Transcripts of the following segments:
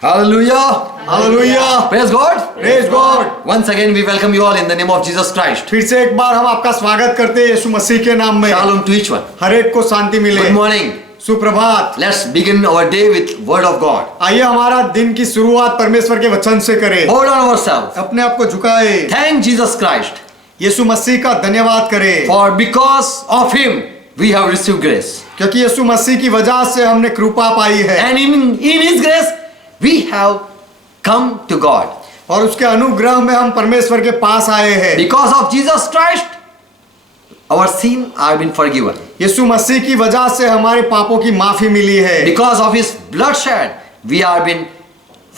Hallelujah. Hallelujah. Praise God. Praise God. Once again we welcome you all in the name of Jesus Christ. फिर से एक बार हम आपका स्वागत करते हैं यीशु मसीह के नाम में। Shalom to each one. हर एक को शांति मिले। Good morning. सुप्रभात। Let's begin our day with word of God. आइए हमारा दिन की शुरुआत परमेश्वर के वचन से करें। Hold on ourselves. अपने आप को झुकाए। Thank Jesus Christ. यीशु मसीह का धन्यवाद करें। For because of him we have received grace. क्योंकि यीशु मसीह की वजह से हमने कृपा पाई है। And in his grace we have come to God. और उसके अनुग्रह में हम परमेश्वर के पास आए हैं। Because of Jesus Christ our sin are been forgiven. यीशु मसीह की वजह से हमारे पापों की माफी मिली है। Because of his bloodshed we are been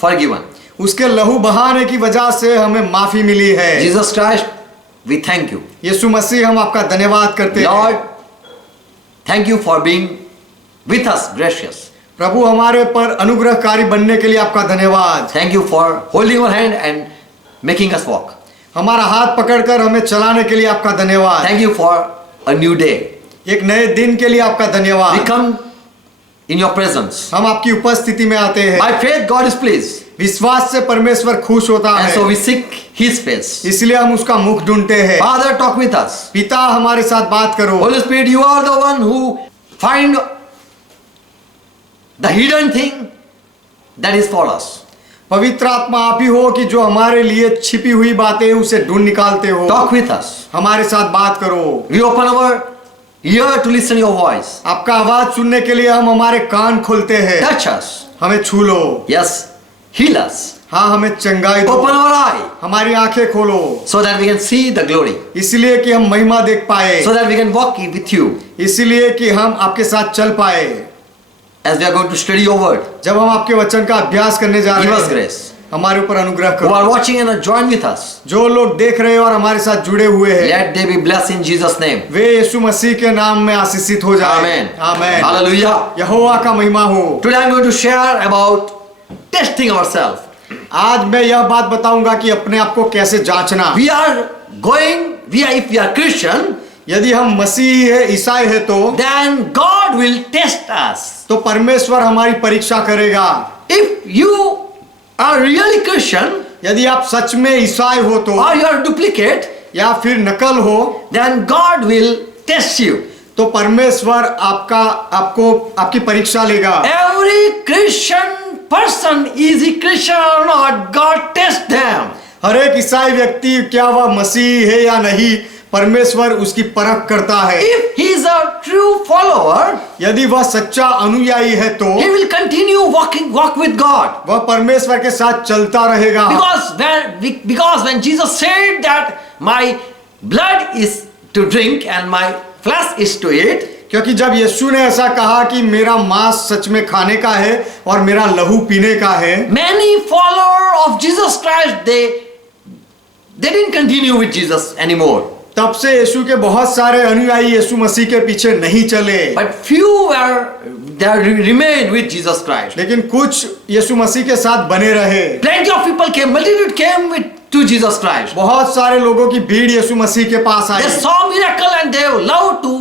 forgiven. उसके लहू बहाने की वजह से हमें माफी मिली है। Jesus Christ, we thank you. यीशु मसीह हम आपका धन्यवाद करते हैं। Lord, thank you for being with us, gracious. प्रभु हमारे पर अनुग्रहकारी बनने के लिए आपका धन्यवाद। Thank you for holding our hand and making us walk. हमारा हाथ पकड़कर हमें चलाने के लिए आपका धन्यवाद। Thank you for a new day. एक नए दिन के लिए आपका We धन्यवाद। come in your presence. हम आपकी उपस्थिति में आते हैं। By faith, God is pleased. विश्वास से परमेश्वर खुश होता And है, so we seek His face. इसलिए हम उसका मुख ढूंढते हैं। Father, talk with us. पिता हमारे साथ बात करो। Holy Spirit, you are the one who find the hidden thing that is for us. पवित्र आत्मा आप ही हो कि जो हमारे लिए छिपी हुई बातें उसे ढूंढ निकालते हो। Talk with us. हमारे साथ बात करो। We open our ear to listen your voice. आपका आवाज सुनने के लिए हम हमारे कान खोलते हैं। Touch us. हमें छू लो। Yes, heal us. हाँ, हमें चंगाई दो। Open our eye हमारी आंखें खोलो, so that we can see the glory. इसलिए कि हम महिमा देख पाए, So that we can walk with you इसलिए कि हम आपके साथ चल पाए। as we are going to study your word. जब हम आपके वचन का अभ्यास करने जा Give रहे us हैं, grace. हमारे ऊपर अनुग्रह Who करो। are watching and join with us, जो लोग देख रहे हैं और हमारे साथ जुड़े हुए हैं, let they be blessed in Jesus' name. वे यीशु मसीह के नाम में आशीषित हो जाए। Amen. आमेन। Hallelujah. यहोवा का महिमा हो। Today I am going to share about testing ourselves. आज मैं यह बात बताऊंगा कि अपने आप को कैसे जांचना। If we are Christian, यदि हम मसीही है, ईसाई है then God will test us. तो परमेश्वर हमारी परीक्षा करेगा। If you are really Christian यदि आप सच में ईसाई हो तो, or you are duplicate, या फिर नकल हो, then God will test you. तो परमेश्वर आपको आपकी परीक्षा लेगा। Every Christian person, is he Christian or not, God tests them. हर एक ईसाई व्यक्ति क्या वह मसीही है या नहीं, परमेश्वर उसकी परख करता है। If he is a true follower, यदि वह सच्चा अनुयायी है तो he will continue walk with God. वह परमेश्वर के साथ चलता रहेगा। Because when Jesus said that my blood is to drink and my flesh is to eat, क्योंकि जब यीशु ने ऐसा कहा कि मेरा मांस सच में खाने का है और मेरा लहू पीने का है, many followers of Jesus Christ they didn't continue with Jesus anymore. तब से यीशु के बहुत सारे अनुयायी यीशु मसीह के पीछे नहीं चले, But few remained with Jesus Christ. लेकिन कुछ यीशु मसीह के साथ बने रहे। Plenty of people came, multitude came to Jesus Christ. बहुत सारे लोगों की भीड़ यीशु मसीह के पास आई। They saw miracle and they loved to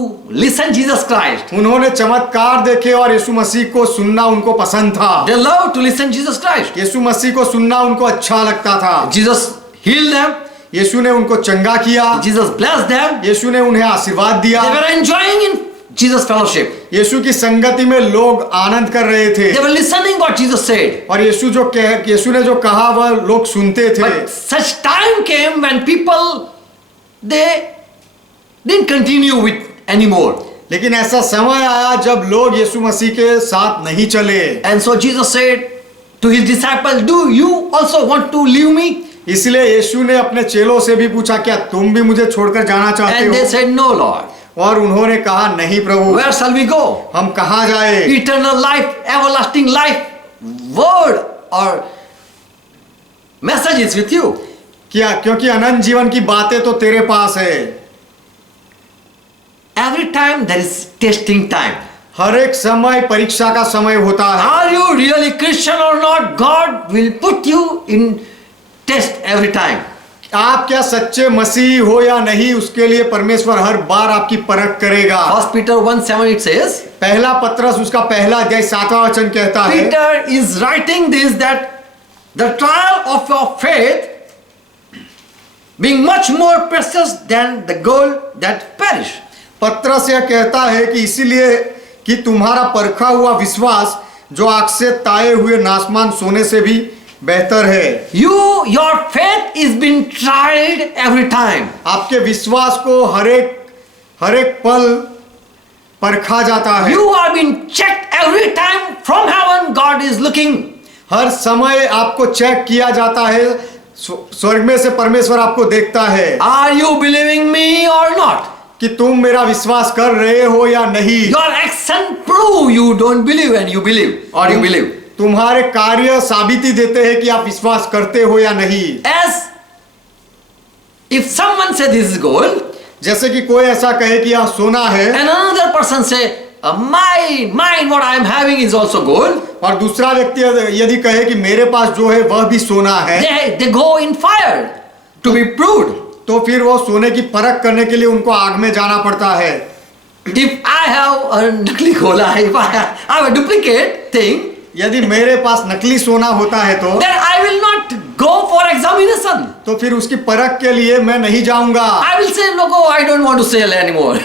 listen Jesus Christ. उन्होंने चमत्कार देखे और यीशु मसीह को सुनना उनको पसंद था। They loved to listen Jesus Christ. यीशु मसीह को सुनना उनको अच्छा लगता था। Jesus healed them. यीशु ने उनको चंगा किया। Jesus blessed them. यीशु ने उन्हें आशीर्वाद दिया। They were enjoying in Jesus fellowship. यीशु की संगति में लोग आनंद कर रहे थे। They were listening what Jesus said. और यीशु ने जो कहा वह लोग सुनते थे। But such time came when people they didn't continue with anymore. लेकिन ऐसा समय आया जब लोग यीशु मसीह के साथ नहीं चले। And so Jesus said to his disciples, "Do you also want to leave me?" इसलिए यीशु ने अपने चेलों से भी पूछा, क्या तुम भी मुझे छोड़कर जाना चाहते And they हो? said, "No, Lord." और उन्होंने कहा, नहीं प्रभु, Where shall we go? हम कहाँ जाए? Eternal life, everlasting life, word or message is with you. क्या? क्योंकि अनंत जीवन की बातें तो तेरे पास है। Every time there is testing time. हर एक समय परीक्षा का समय होता है। Are you really Christian or not? God will put you in test every time. आप क्या सच्चे मसीह हो या नहीं, उसके लिए परमेश्वर हर बार आपकी परख करेगा। 1 Peter 1:7 it says, पहला पत्रस उसका पहला अध्याय 7वां वचन कहता है, Peter is writing this, that the trial of your faith being much more precious than the gold that perish. पत्रस यह कहता है कि इसीलिए कि तुम्हारा परखा हुआ विश्वास जो आग से ताए हुए नाशमान सोने से भी बेहतर है। Your faith is being tried every time. आपके विश्वास को हर एक पल परखा जाता है। You are being checked every time from heaven. God is looking. हर समय आपको चेक किया जाता है, स्वर्ग में से परमेश्वर आपको देखता है। Are you believing me or not? कि तुम मेरा विश्वास कर रहे हो या नहीं। Your action prove you don't believe and you believe or you believe. तुम्हारे कार्य साबिती देते हैं कि आप विश्वास करते हो या नहीं। As if someone say this is gold, जैसे कि कोई ऐसा कहे कि यह सोना है, and another person say mine what I am having is also gold. और दूसरा व्यक्ति यदि कहे कि मेरे पास जो है वह भी सोना है, They go in fire to be proved. तो फिर वो सोने की परख करने के लिए उनको आग में जाना पड़ता है। If I have a नकली गोला, if I have a duplicate thing, यदि मेरे पास नकली सोना होता है तो then I will not go for examination. तो फिर उसकी परख के लिए मैं नहीं जाऊंगा। I will say, look, I don't want to sell anymore.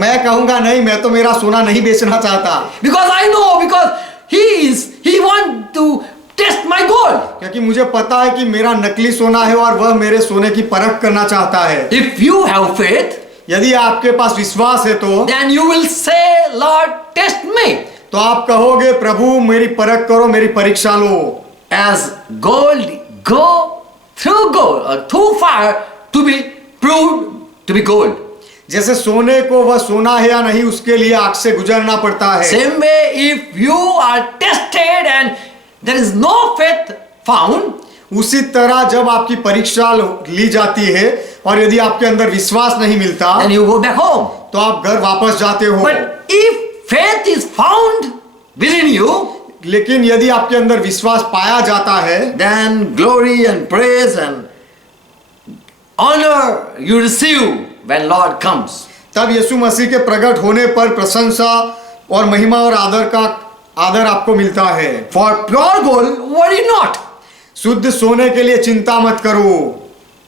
मैं कहूंगा नहीं, मैं तो मेरा सोना नहीं बेचना चाहता, Because I know, because he want to test my gold. क्योंकि मुझे पता है कि मेरा नकली सोना है और वह मेरे सोने की परख करना चाहता है। If you have faith, यदि आपके पास विश्वास है तो then you will say, Lord, test me. तो आप कहोगे, प्रभु मेरी परख करो, मेरी परीक्षा लो। As gold go through fire to be proved to be gold. जैसे सोने को वह सोना है या नहीं उसके लिए आग से गुजरना पड़ता है। Same way, if you are tested and there is no faith found, उसी तरह जब आपकी परीक्षा ली जाती है और यदि आपके अंदर विश्वास नहीं मिलता, then you go back home. तो आप घर वापस जाते हो। But if faith is found within you, लेकिन यदि आपके अंदर विश्वास पाया जाता है, then glory and praise and honor you receive when Lord comes. तब यीशु मसीह के प्रकट होने पर प्रशंसा और महिमा और आदर आपको मिलता है। For pure gold, worry not. शुद्ध सोने के लिए चिंता मत करो,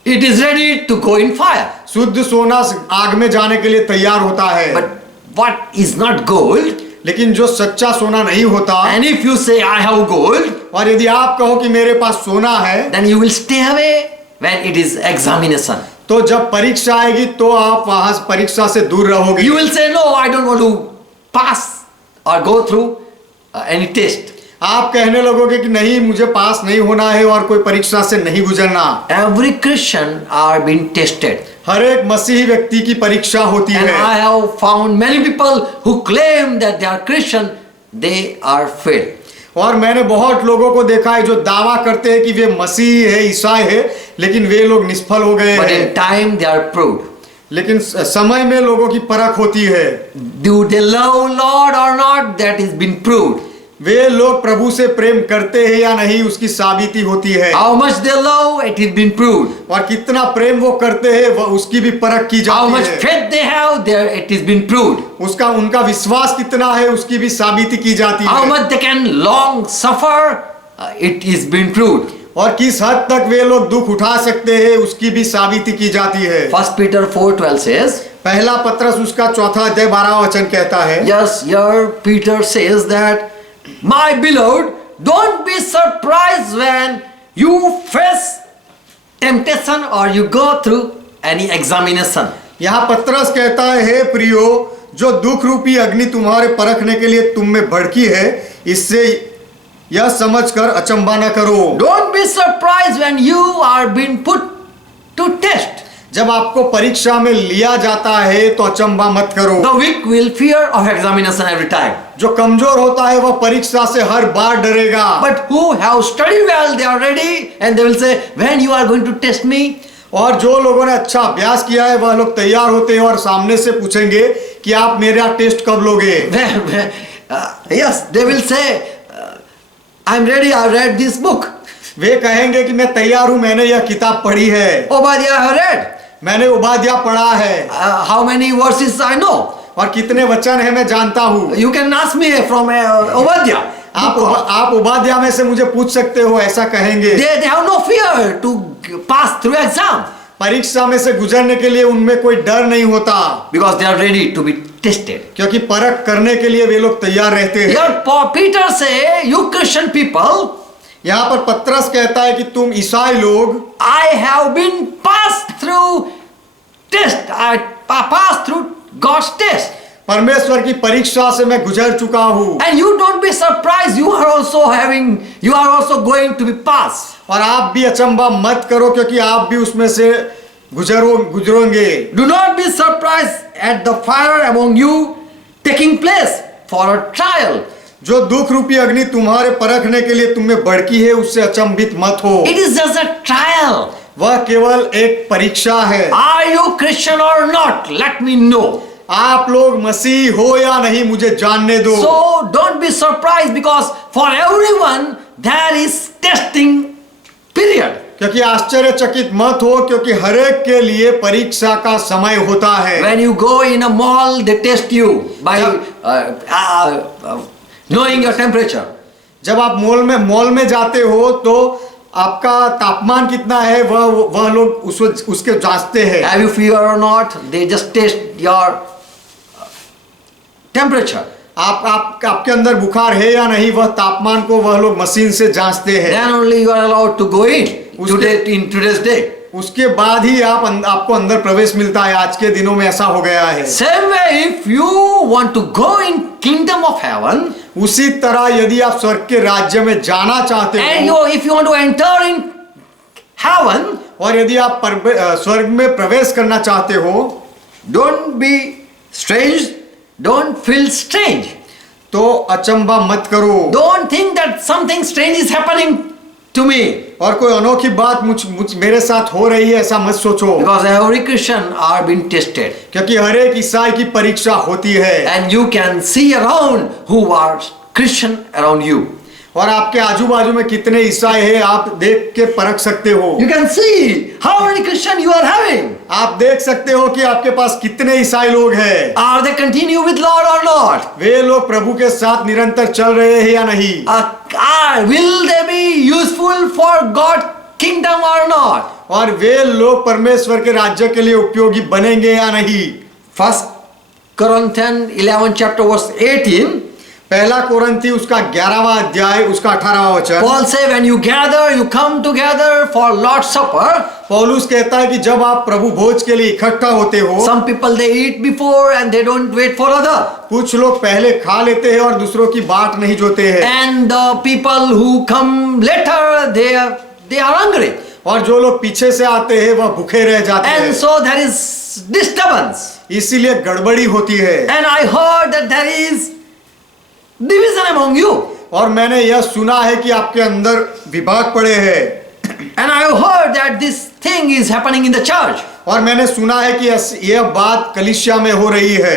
It is ready to go in fire. शुद्ध सोना आग में जाने के लिए तैयार होता है। But what is not gold? लेकिन जो सच्चा सोना नहीं होता, And if you say, I have gold, और यदि आप कहो कि मेरे पास सोना है, then you will stay away when it is examination. तो जब परीक्षा आएगी तो आप वहां परीक्षा से दूर रहोगे। You will say, no, I don't want to pass or go through any test. आप कहने लगोगे कि नहीं, मुझे पास नहीं होना है और कोई परीक्षा से नहीं गुजरना। Every Christian are being tested. हर एक मसीही व्यक्ति की परीक्षा होती And है। I have found many people who claim that they are Christian, they are failed. और मैंने बहुत लोगों को देखा है जो दावा करते हैं कि वे मसीही है, ईसाई है, लेकिन वे लोग निष्फल हो गए But हैं। in time they are proved. लेकिन समय में लोगों की परख होती है। Do they love Lord or not? That is been proved. वे लोग प्रभु से प्रेम करते हैं या नहीं उसकी साबिती होती है। How much they love, it is been proved. और कितना प्रेम वो करते हैं वह उसकी भी परख की How जाती much है। faith they have, there it is been proved. उनका विश्वास कितना है उसकी भी साबिती की जाती How है। much they can long suffer, it is been proved. और किस हद तक वे लोग दुख उठा सकते हैं उसकी भी साबिती की जाती है। 1 Peter 4:12 says, पहला पत्रस उसका 4 अध्याय 12वां वचन कहता है, yes, here Peter says that, my beloved, don't be surprised when you face temptation or you go through any examination. यहाँ पत्रस कहता है, हे प्रियो, जो दुख रूपी अग्नि तुम्हारे परखने के लिए तुम में भड़की है, इससे यह समझकर अचंभा न करो। Don't be surprised when you are being put to test. जब आपको परीक्षा में लिया जाता है तो अचंभा मत करो। The weak will fear of examination every time. जो कमजोर होता है वह परीक्षा से हर बार डरेगा। But who have studied well, they are ready and they will say, when you are going to test me? और जो लोगों ने अच्छा अभ्यास किया है वह लोग तैयार होते हैं और सामने से पूछेंगे कि आप मेरा टेस्ट कब लोगे। Yes, they will say, I'm ready, I read this book. वे कहेंगे कि मैं तैयार हूं, मैंने यह किताब पढ़ी है, Obadiah I have read. मैंने उबादिया पढ़ा है, How many verses I know? और कितने वचन है मैं जानता हूं। You can ask me from Obadiah. आप उबादिया में से मुझे पूछ सकते हो, ऐसा कहेंगे। They have no fear to pass through exam परीक्षा में से गुजरने के लिए उनमें कोई डर नहीं होता, because they are ready to be tested. क्योंकि परख करने के लिए वे लोग तैयार रहते हैं। Here Peter say, you Christian people, यहाँ पर पतरस कहता है कि तुम ईसाई लोग, I have been passed through test. I passed through God's test. परमेश्वर की परीक्षा से मैं गुजर चुका हूँ, And you don't be surprised, you are also going to be passed. और आप भी अचंभा मत करो, क्योंकि आप भी उसमें से गुजरोगे। Do not be surprised at the fire among you taking place for a trial. जो दुख रूपी अग्नि तुम्हारे परखने के लिए तुम में भड़की है, उससे अचंभित मत हो। It is just a trial. वह केवल एक परीक्षा है। Are you Christian or not? Let me know. आप लोग मसीह हो या नहीं, मुझे जानने दो। So don't be surprised because for everyone there is testing period. क्योंकि आश्चर्यचकित मत हो, क्योंकि हर एक के लिए परीक्षा का समय होता है। When you go in a mall, they test you by knowing your temperature. जब आप मॉल में जाते हो तो आपका तापमान कितना है वह लोग उसके जांचते हैं। Have you fever or not? They just test your temperature. आपके अंदर बुखार है या नहीं, वह तापमान को वह लोग मशीन से जांचते हैं। Then only you are allowed to go in today's day. उसके बाद ही आपको अंदर प्रवेश मिलता है। आज के दिनों में ऐसा हो गया है। Same way, if you want to go in kingdom of heaven, उसी तरह यदि आप स्वर्ग के राज्य में जाना चाहते and हो, if you want to enter in heaven, और यदि आप स्वर्ग में प्रवेश करना चाहते हो, don't be strange, don't feel strange. तो अचंभा मत करो। Don't think that something strange is happening to me. और कोई अनोखी बात मेरे साथ हो रही है, ऐसा मत सोचो। Because every Christian are being tested. क्योंकि हर एक ईसाई की परीक्षा होती है। And you can see around who are Christian around you. और आपके आजू बाजू में कितने ईसाई हैं, आप देख के परख सकते हो। You can see how many Christian you are having. आप देख सकते हो कि आपके पास कितने ईसाई लोग हैं। Are they continue with Lord or not? वे लोग प्रभु के साथ निरंतर चल रहे हैं या नहीं? Will they be useful for God kingdom or not? और वे लोग परमेश्वर के राज्य के लिए उपयोगी बनेंगे या नहीं? 1 Corinthians 11 chapter verse 18. पहला कोरिन्थी उसका 11वां अध्याय उसका 18वां वचन। Paul say when you gather, you come together for Lord's supper. पौलुस कहता है कि जब आप प्रभु भोज के लिए इकट्ठा होते हो, Some people they eat before and they don't wait for other. कुछ लोग पहले खा लेते हैं और दूसरों की बाट नहीं जोते हैं। And the people who come later, they are hungry. और जो लोग पीछे से आते हैं वह भूखे रह जाते हैं। And so there is disturbance. इसीलिए गड़बड़ी होती है। And I heard that there is division among you. और मैंने यह सुना है कि आपके अंदर विभाग पड़े हैं। And I heard that this thing is happening in the church. और मैंने सुना है कि यह बात कलीसिया में हो रही है।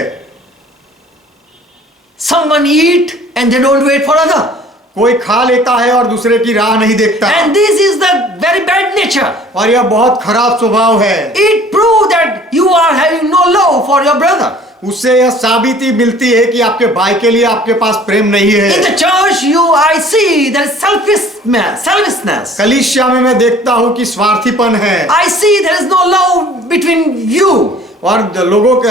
Someone eat and they don't wait for other. कोई खा लेता है और दूसरे की राह नहीं देखता। And this is the very bad nature. और यह बहुत खराब स्वभाव है। It proves that you are having no love for your brother. उससे यह साबिती मिलती है कि आपके भाई के लिए आपके पास प्रेम नहीं है। In the church, I see there is selfishness. कलीसिया में मैं देखता हूँ कि स्वार्थीपन है। I see there is no love between you. और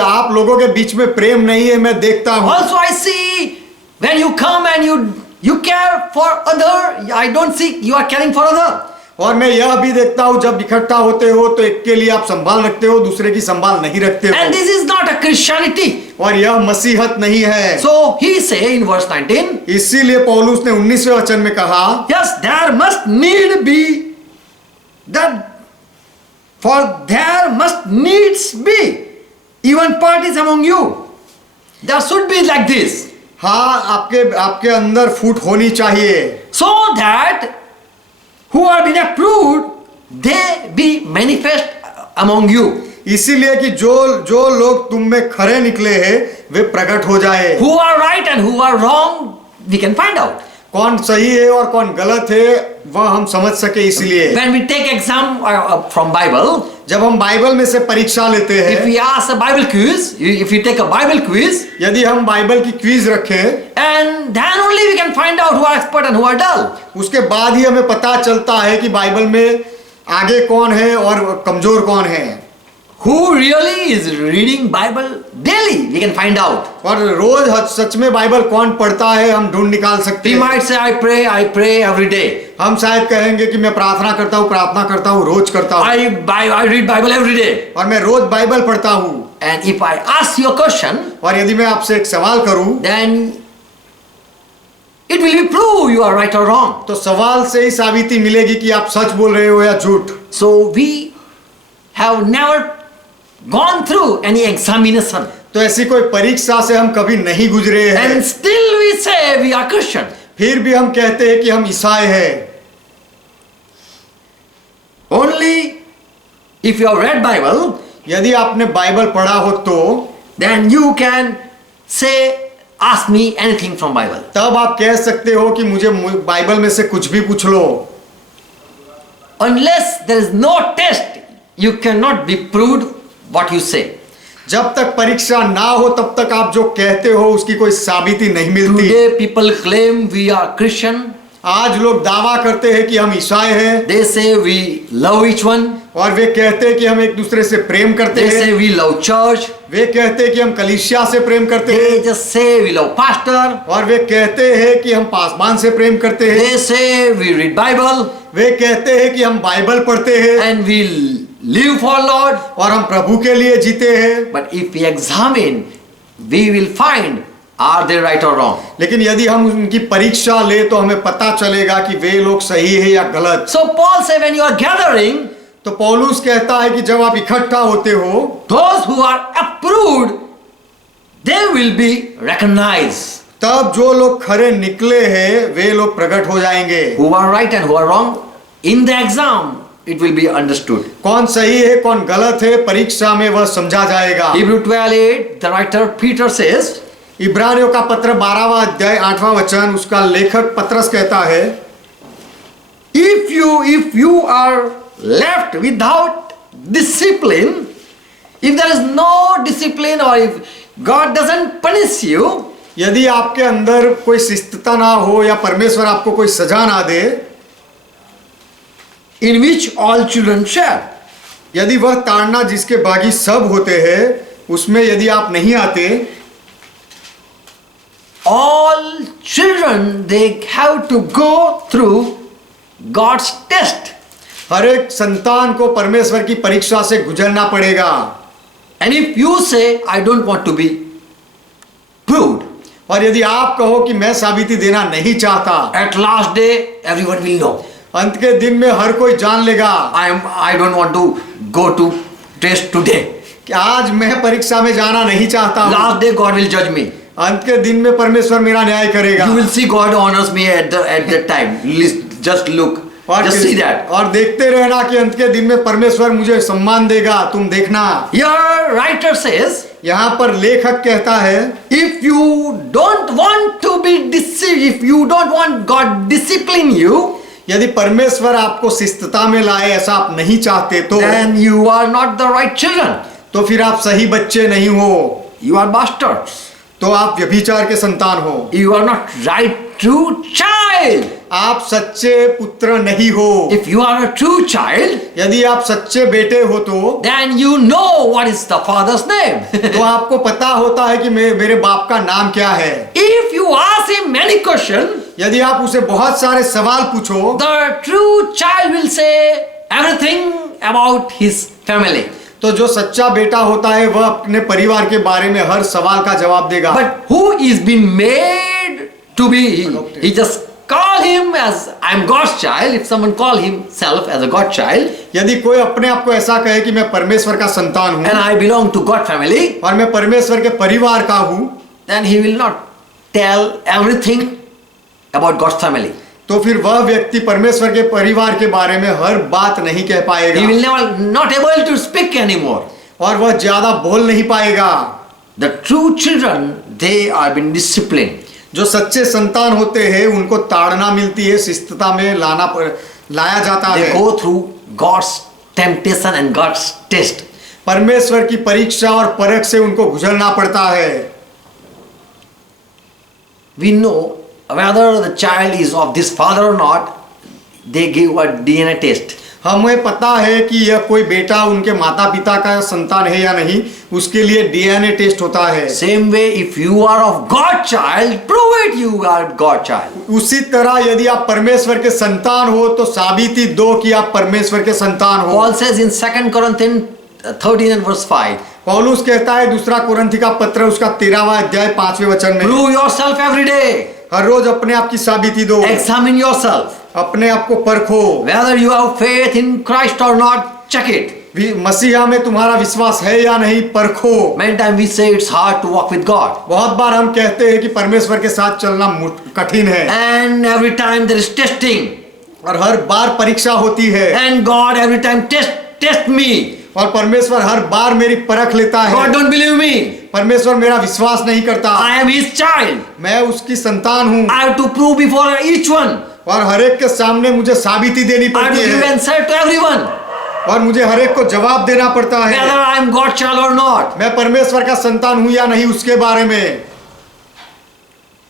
आप लोगों के बीच में प्रेम नहीं है, मैं देखता हूँ। Also, I see when you come and you care for other. I don't see you are caring for other. और मैं यह भी देखता हूँ जब इकट्ठा होते हो तो एक के लिए आप संभाल रखते हो, दूसरे की संभाल नहीं रखते हो। And this is not a Christianity. और यह मसीहत नहीं है। So he say in verse 19. इसीलिए पौलुस ने 19वें वचन में कहा, Yes, there must need be that. For there must needs be even parties among you. There should be like this. हाँ, आपके अंदर फूट होनी चाहिए। So that who are been approved, they be manifest among you. इसीलिए कि जो लोग तुम में खरे निकले हैं वे प्रकट हो जाए। Who are right and who are wrong, we can find out. कौन सही है और कौन गलत है वह हम समझ सके इसलिए When we take exam from Bible, जब हम बाइबल में से परीक्षा लेते if हैं, we ask a Bible quiz, if you take a Bible quiz, यदि हम बाइबल की क्विज रखें, and then only we can find out who are expert and who are dull. उसके बाद ही हमें पता चलता है कि बाइबल में आगे कौन है और कमजोर कौन है। Who really is reading Bible daily? We can find out. और रोज सच में बाइबल कौन पढ़ता है हम ढूंढ निकाल सकते We हैं। might say, I pray every day. हम शायद कहेंगे कि मैं प्रार्थना करता हूँ, रोज करता हूँ, I read Bible every day. और मैं रोज बाइबल पढ़ता हूँ। And if I ask you a question, और यदि मैं आपसे एक सवाल करूं, then it will be prove you are right or wrong. तो सवाल से ही साबिती मिलेगी कि आप सच बोल रहे हो या झूठ। So we have never gone through any examination, तो ऐसी कोई परीक्षा से हम कभी नहीं गुजरे हैं, and still we say we are Christian. फिर भी हम कहते हैं कि हम ईसाई हैं। Only if you have read Bible, यदि आपने बाइबल पढ़ा हो तो then you can say, ask me anything from Bible. तब आप कह सकते हो कि मुझे बाइबल में से कुछ भी पूछ लो। Unless there is no test, you cannot be proved what you say. जब तक परीक्षा ना हो तब तक आप जो कहते हो उसकी कोई साबिती नहीं मिलती। Today people claim we are Christian. आज लोग दावा करते हैं कि हम ईसाई हैं, They say we love each one. और वे कहते हैं कि हम एक दूसरे से प्रेम करते They हैं। say we love church. वे कहते हैं कि हम कलीसिया से प्रेम करते हैं, They just say we love pastor. और वे कहते हैं कि हम पासबान से प्रेम करते हैं। They say we read Bible वे कहते हैं कि हम बाइबल पढ़ते हैं and we live for Lord. और हम प्रभु के लिए जीते हैं। But if we examine, we will find are they right or wrong. लेकिन यदि हम उनकी परीक्षा ले तो हमें पता चलेगा कि वे लोग सही है या गलत। So Paul said when you are gathering, तो पौलुस कहता है कि जब आप इकट्ठा होते हो, those who are approved, they will be recognized. तब जो लोग खरे निकले हैं वे लोग प्रकट हो जाएंगे। Who are right and who are wrong in the exam, it will be understood. कौन सही है कौन गलत है परीक्षा में वह समझा जाएगा। Hebrew 12:8, the writer Peter says, इब्रानियों का पत्र 12वां अध्याय 8वां वचन, उसका लेखक पत्रस कहता है, if you are left without discipline, if there is no discipline or if God doesn't punish you, यदि आपके अंदर कोई शिस्तता ना हो या परमेश्वर आपको कोई सजा ना दे, in which all children share. यदि वह ताड़ना जिसके बागी सब होते हैं उसमें यदि आप नहीं आते, All children, they have to go through God's test. हर एक संतान को परमेश्वर की परीक्षा से गुजरना पड़ेगा। And if you say, I don't want to be proved, और यदि आप कहो कि मैं साबिती देना नहीं चाहता, at last day everyone will know. अंत के दिन में हर कोई जान लेगा I don't want to go to test today. कि आज मैं परीक्षा में जाना नहीं चाहता हूं। Last day God will judge me. अंत के दिन में परमेश्वर मेरा न्याय करेगा। You will see God honors me at that time. Just look. Just see that. और देखते रहना कि अंत के दिन में परमेश्वर मुझे सम्मान देगा, तुम देखना। Your writer says, यहाँ पर लेखक कहता है, if you don't want to be deceived, if you don't want God discipline you, यदि परमेश्वर आपको शिस्तता में लाए ऐसा आप नहीं चाहते तो then you are not the right children. तो फिर आप सही बच्चे नहीं हो, You are bastards. तो आप व्यभिचार के संतान हो, You are not right true child. आप सच्चे पुत्र नहीं हो। If you are a true child, यदि आप सच्चे बेटे हो तो then you know what is the father's name. तो आपको पता होता है कि मेरे बाप का नाम क्या है। If you ask him many questions, यदि आप उसे बहुत सारे सवाल पूछो, the true child will say everything about his family. तो जो सच्चा बेटा होता है वह अपने परिवार के बारे में हर सवाल का जवाब देगा। But who is been made to be, he just call him as I am God's child. If someone call himself as a God child, यदि कोई अपने आप को ऐसा कहे कि मैं परमेश्वर का संतान हूँ and I belong to God family, और मैं परमेश्वर के परिवार का हूँ, then he will not tell everything about God's family. तो फिर वह व्यक्ति परमेश्वर के परिवार के बारे में हर बात नहीं कह पाएगा। He will not able to speak anymore. और वह ज्यादा बोल नहीं पाएगा। The true children, they are been disciplined. जो सच्चे संतान होते हैं उनको ताड़ना मिलती है, शिस्तता में लाया जाता They है। go through God's temptation and God's test. परमेश्वर की परीक्षा और परख से उनको गुजरना पड़ता है। We know whether the child is of this father or not, they give a DNA test. हमें पता है कि यह कोई बेटा उनके माता पिता का संतान है या नहीं, उसके लिए डीएनए टेस्ट होता है। Same way, if you are of God's child, prove it you are God's child. उसी तरह यदि आप परमेश्वर के संतान हो तो साबिती दो कि आप परमेश्वर के संतान हो। Paul says in 2 Corinthians 13 and verse 5, पौलुस कहता है दूसरा कुरिन्थी का पत्र उसका 13वां अध्याय 5वें वचन में, prove yourself every day. हर रोज अपने आप की साबिती दो, Examine yourself. अपने आप को परखो। Whether you have faith in Christ or not, check it. मसीहा में तुम्हारा विश्वास है या नहीं, परखो। Many times we say it's hard to walk with God. बहुत बार हम कहते हैं कि परमेश्वर के साथ चलना कठिन है, And every time there is testing. और हर बार परीक्षा होती है, And God every time test me. और परमेश्वर हर बार मेरी परख लेता है। God don't believe me. परमेश्वर मेरा विश्वास नहीं करता। I am His child. मैं उसकी संतान हूँ, I have to prove before each one. और हर एक के सामने मुझे साबिती देनी I have पड़ती to give है, answer to everyone. और मुझे हर एक को जवाब देना पड़ता Whether है, I am God's child or not. मैं परमेश्वर का संतान हूँ या नहीं उसके बारे में।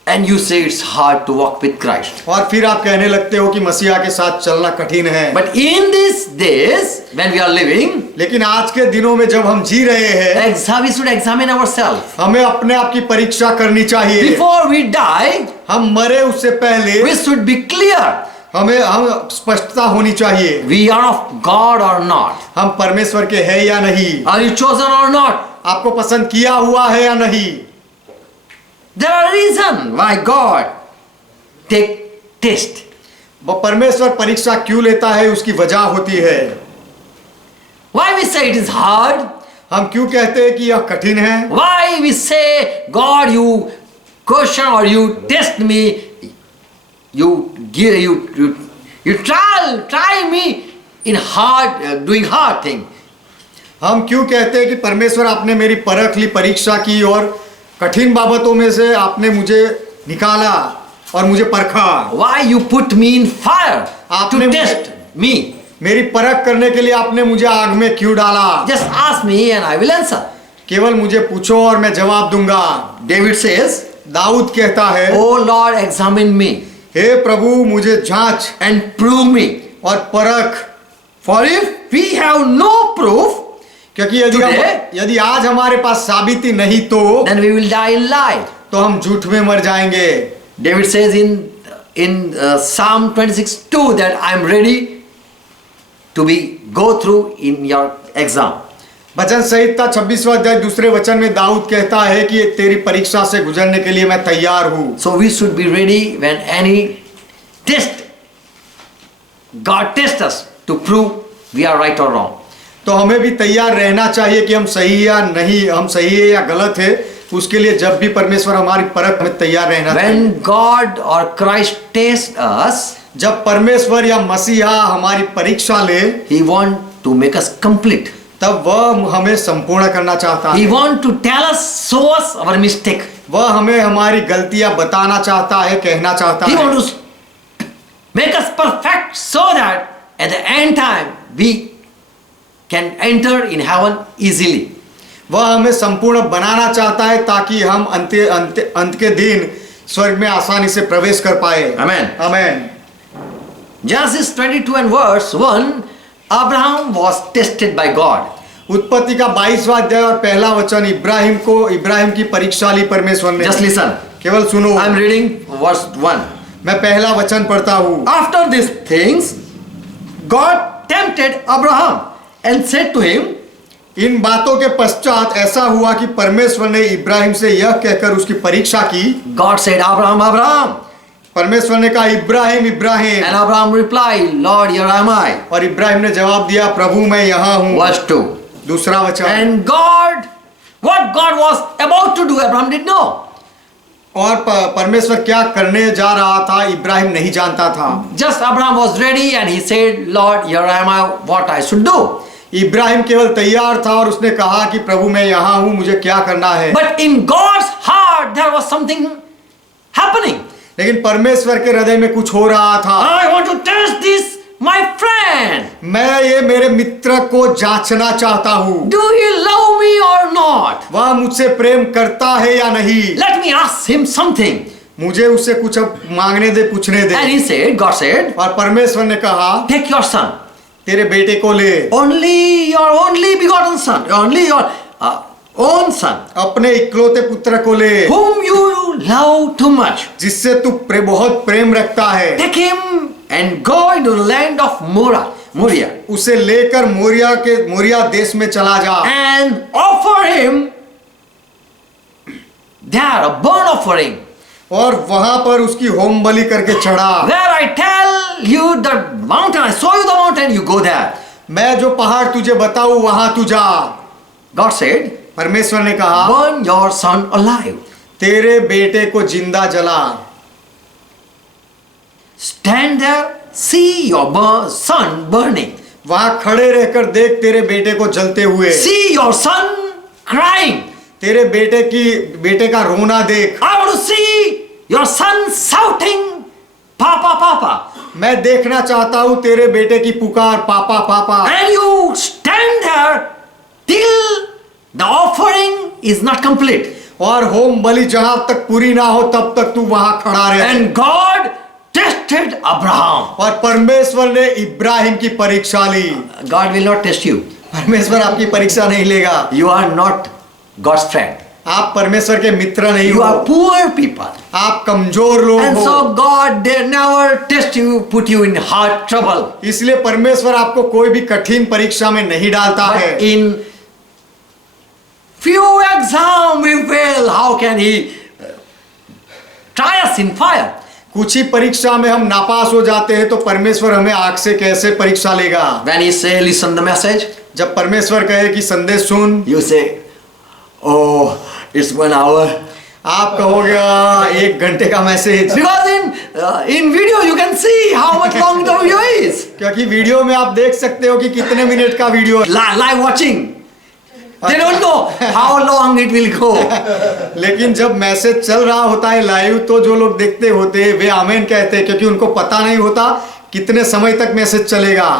And you say it's hard to walk with Christ. और फिर आप कहने लगते हो कि मसीहा के साथ चलना कठिन है। But in these days when we are living, लेकिन आज के दिनों में जब हम जी रहे हैं, we should examine ourselves. हमें अपने आप की परीक्षा करनी चाहिए। Before we die, हम मरे उससे पहले we should be clear. हम स्पष्टता होनी चाहिए, We are of God or not. हम परमेश्वर के हैं या नहीं, Are you chosen or not? आपको पसंद किया हुआ है या नहीं। There are reasons why God take test. वो परमेश्वर परीक्षा क्यों लेता है, उसकी वजह होती है। Why we say it is hard? हम क्यों कहते हैं कि यह कठिन है। Why we say, God, you question or you test me, you try me in hard, doing hard thing. हम क्यों कहते हैं कि परमेश्वर आपने मेरी परख ली, परीक्षा की, और कठिन बाबतों में से आपने मुझे निकाला और मुझे परखा। Why you put me in fire आपने to test me? मेरी परख करने के लिए आपने मुझे आग में क्यों डाला। Just ask me and I will answer. केवल मुझे पूछो और मैं जवाब दूंगा। David says, दाऊद कहता है, Oh Lord, examine me हे प्रभु मुझे जांच and prove me. और परख, For if we have no proof, क्योंकि Today? यदि आज हमारे पास साबिती नहीं तो then we will die in lie. हम झूठ में मर जाएंगे। David says in Psalm 26:2 that I am ready to go through in your exam. वचन संहिता 26वां अध्याय दूसरे वचन में दाऊद कहता है कि तेरी परीक्षा से गुजरने के लिए मैं तैयार हूँ। So we should be ready when any test, God tests us to prove we are right or wrong. तो हमें भी तैयार रहना चाहिए कि हम सही या नहीं, हम सही है या गलत है, उसके लिए जब भी परमेश्वर हमारी परख में तैयार रहना चाहिए। When God or Christ tests us, जब परमेश्वर या मसीहा हमारी परीक्षा ले, He want to make us complete. तब वह हमें संपूर्ण करना चाहता He है। want to tell us, show us our mistake. वह हमें हमारी गलतियां बताना चाहता है, कहना चाहता He है। want to make us perfect so that at the end time we can enter in heaven easily. वह हमें संपूर्ण बनाना चाहता है ताकि हम अंत के दिन स्वर्ग में आसानी से प्रवेश कर पाए। Amen. Amen. Genesis 22 and verse 1, Abraham was tested by God. उत्पत्ति का 22वां अध्याय और पहला वचन, इब्राहिम की परीक्षा ली परमेश्वर ने। Just listen. केवल सुनो। I am reading verse 1. मैं पहला वचन पढ़ता हूँ। After these things, God tempted Abraham and said to him, इन बातों के पश्चात ऐसा हुआ कि परमेश्वर ने इब्राहिम से यह कहकर उसकी परीक्षा की। God said, Abraham, Abraham. परमेश्वर ने कहा, Ibrahim, Ibrahim. And Abraham replied, Lord, here am I. और इब्राहिम ने जवाब दिया, प्रभु मैं यहाँ हूँ। Verse 2. दूसरा वचन। And what God was about to do, Abraham did know. और परमेश्वर क्या करने जा रहा था इब्राहिम नहीं जानता था। Just Abraham was ready and he said, Lord, here am I, what I should do. Ibrahim केवल तैयार था और उसने कहा कि प्रभु मैं यहाँ हूँ, मुझे क्या करना है। But in God's heart there was something happening. लेकिन परमेश्वर के हृदय में कुछ हो रहा था। I want to test this, my friend. मैं ये मेरे मित्र को जांचना चाहता हूँ, Do he love me or not? वह मुझसे प्रेम करता है या नहीं। Let me ask him something. मुझे उससे कुछ अब मांगने दे, पूछने दे। And he said, God said, और परमेश्वर ने कहा, take your son. तेरे बेटे को ले, Only your only begotten son. Only your own son. अपने इकलौते पुत्र को ले, Whom you love too much. जिससे तू बहुत प्रेम रखता है। Take him and go into the land of Moriah. उसे लेकर मोरिया देश में चला जा And offer him there a burnt offering. और वहां पर उसकी होम बलि करके चढ़ा। Where I tell you the mountain, I show you the mountain, you go there. मैं जो पहाड़ तुझे बताऊं वहां तू जा। God said, परमेश्वर ने कहा, burn your son alive. तेरे बेटे को जिंदा जला। Stand there, see your son burning. वहां खड़े रहकर देख तेरे बेटे को जलते हुए। See your son crying. तेरे बेटे का रोना देख। I want to see your son shouting, Papa, Papa. मैं देखना चाहता हूं तेरे बेटे की पुकार, पापा पापा। And you stand there till the offering is not complete. और होम बलि जहां तक पूरी ना हो तब तक तू वहां खड़ा रहे। And God tested Abraham. और परमेश्वर ने इब्राहिम की परीक्षा ली। God will not test you. परमेश्वर आपकी परीक्षा नहीं लेगा। You are not God's friend. आप परमेश्वर के मित्र नहीं You हो। are poor people. आप कमजोर लोग And हो। so God did never test you, put you in hard trouble. इसलिए परमेश्वर आपको कोई भी कठिन परीक्षा में नहीं डालता है। But in few exam we fail. How can he try us in fire? कुछ ही परीक्षा में हम नापास हो जाते हैं तो परमेश्वर हमें आग से कैसे परीक्षा लेगा। When he say, listen the message, जब परमेश्वर कहे कि संदेश सुन, you say, oh, it's 1 hour. आप कहोगे 1 घंटे का message. Because in video you can see how much long the video is. क्योंकि वीडियो में आप देख सकते हो कि कितने मिनट का वीडियो है। Live watching. They don't know how long it will go. लेकिन जब मैसेज चल रहा होता है लाइव तो जो लोग देखते होते हैं वे आमीन कहते हैं, क्योंकि उनको पता नहीं होता कितने समय तक मैसेज चलेगा।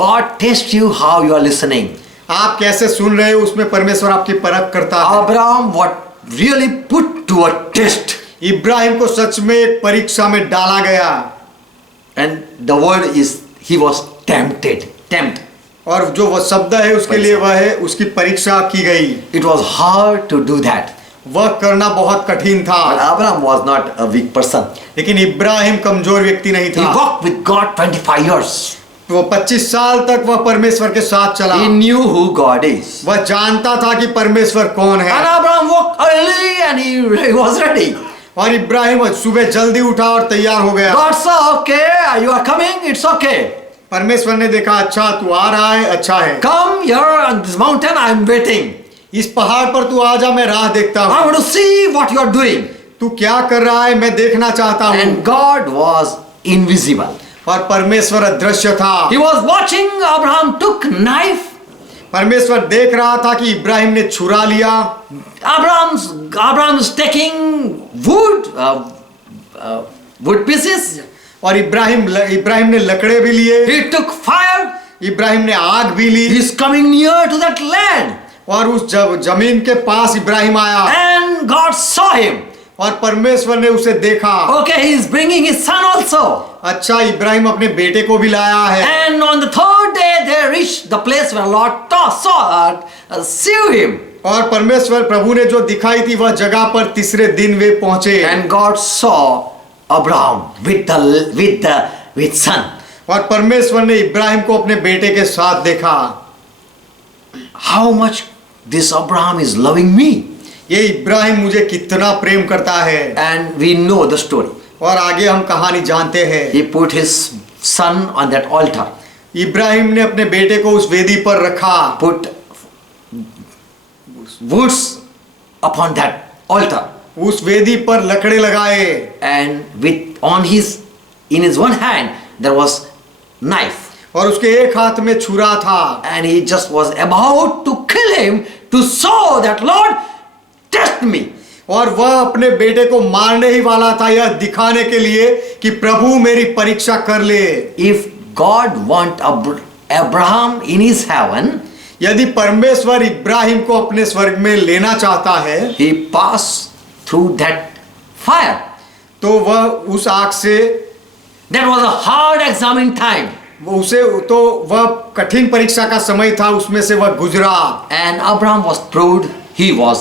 God tests you how you are listening. आप कैसे सुन रहे हो उसमें परमेश्वर आपकी परख करता है। Abraham what really put to a test. Ibrahim को सच में एक परीक्षा में डाला गया। And the word is he was tempted. Tempt. और जो वो शब्द है उसके लिए वह है उसकी परीक्षा की गई। It was hard to do that. वह करना बहुत कठिन था। But Abraham was not a weak person. लेकिन इब्राहिम कमजोर व्यक्ति नहीं He था। walked with God 25 years. वो 25 साल तक वह परमेश्वर के साथ चला। He knew who God is. वह जानता था कि परमेश्वर कौन है। And Abraham woke early and he was ready. और इब्राहिम सुबह जल्दी उठा और तैयार हो गया। God saw, okay, you are coming, it's okay. परमेश्वर ने देखा अच्छा तू आ रहा है, अच्छा है। Come here on this mountain, I am waiting. इस पहाड़ पर तू आ जा, मैं राह देखता I हूँ। want to see what you are doing. तू क्या कर रहा है मैं देखना चाहता हूँ। And God was invisible. और परमेश्वर अदृश्य था। He was watching. Abraham took knife. परमेश्वर देख रहा था कि इब्राहिम ने छुरा लिया। Abraham's taking wood pieces. और इब्राहिम ने लकड़े भी लिए। He took fire. इब्राहिम ने आग भी ली। He is coming near to that land. और उस जमीन के पास इब्राहिम आया। And God saw him. और परमेश्वर ने उसे देखा। Okay, he is bringing his son also. अच्छा इब्राहिम अपने बेटे को भी लाया है। And on the third day they reached the place where Lord saw him. और परमेश्वर प्रभु ने जो दिखाई थी वह जगह पर तीसरे दिन वे पहुंचे। And God saw Abraham with son. और परमेश्वर ने इब्राहिम को अपने बेटे के साथ देखा। How much this Abraham is loving me. ये इब्राहिम मुझे कितना प्रेम करता है। And we know the story. और आगे हम कहानी जानते हैं। He put his son on that altar. Ibrahim ने अपने बेटे को उस वेदी पर रखा। Put woods upon that altar. उस वेदी पर लकड़े लगाए। And in his one hand there was knife. और उसके एक हाथ में छुरा था। And he just was about to kill him to show that Lord test me. और वह अपने बेटे को मारने ही वाला था, यह दिखाने के लिए कि प्रभु मेरी परीक्षा कर ले। If God want Abraham in his heaven, यदि परमेश्वर इब्राहिम को अपने स्वर्ग में लेना चाहता है, he passed through that fire. तो वह उस आग से, That was a hard examining time. वह कठिन परीक्षा का समय था, उसमें से वह गुजरा। And Abraham was proved he was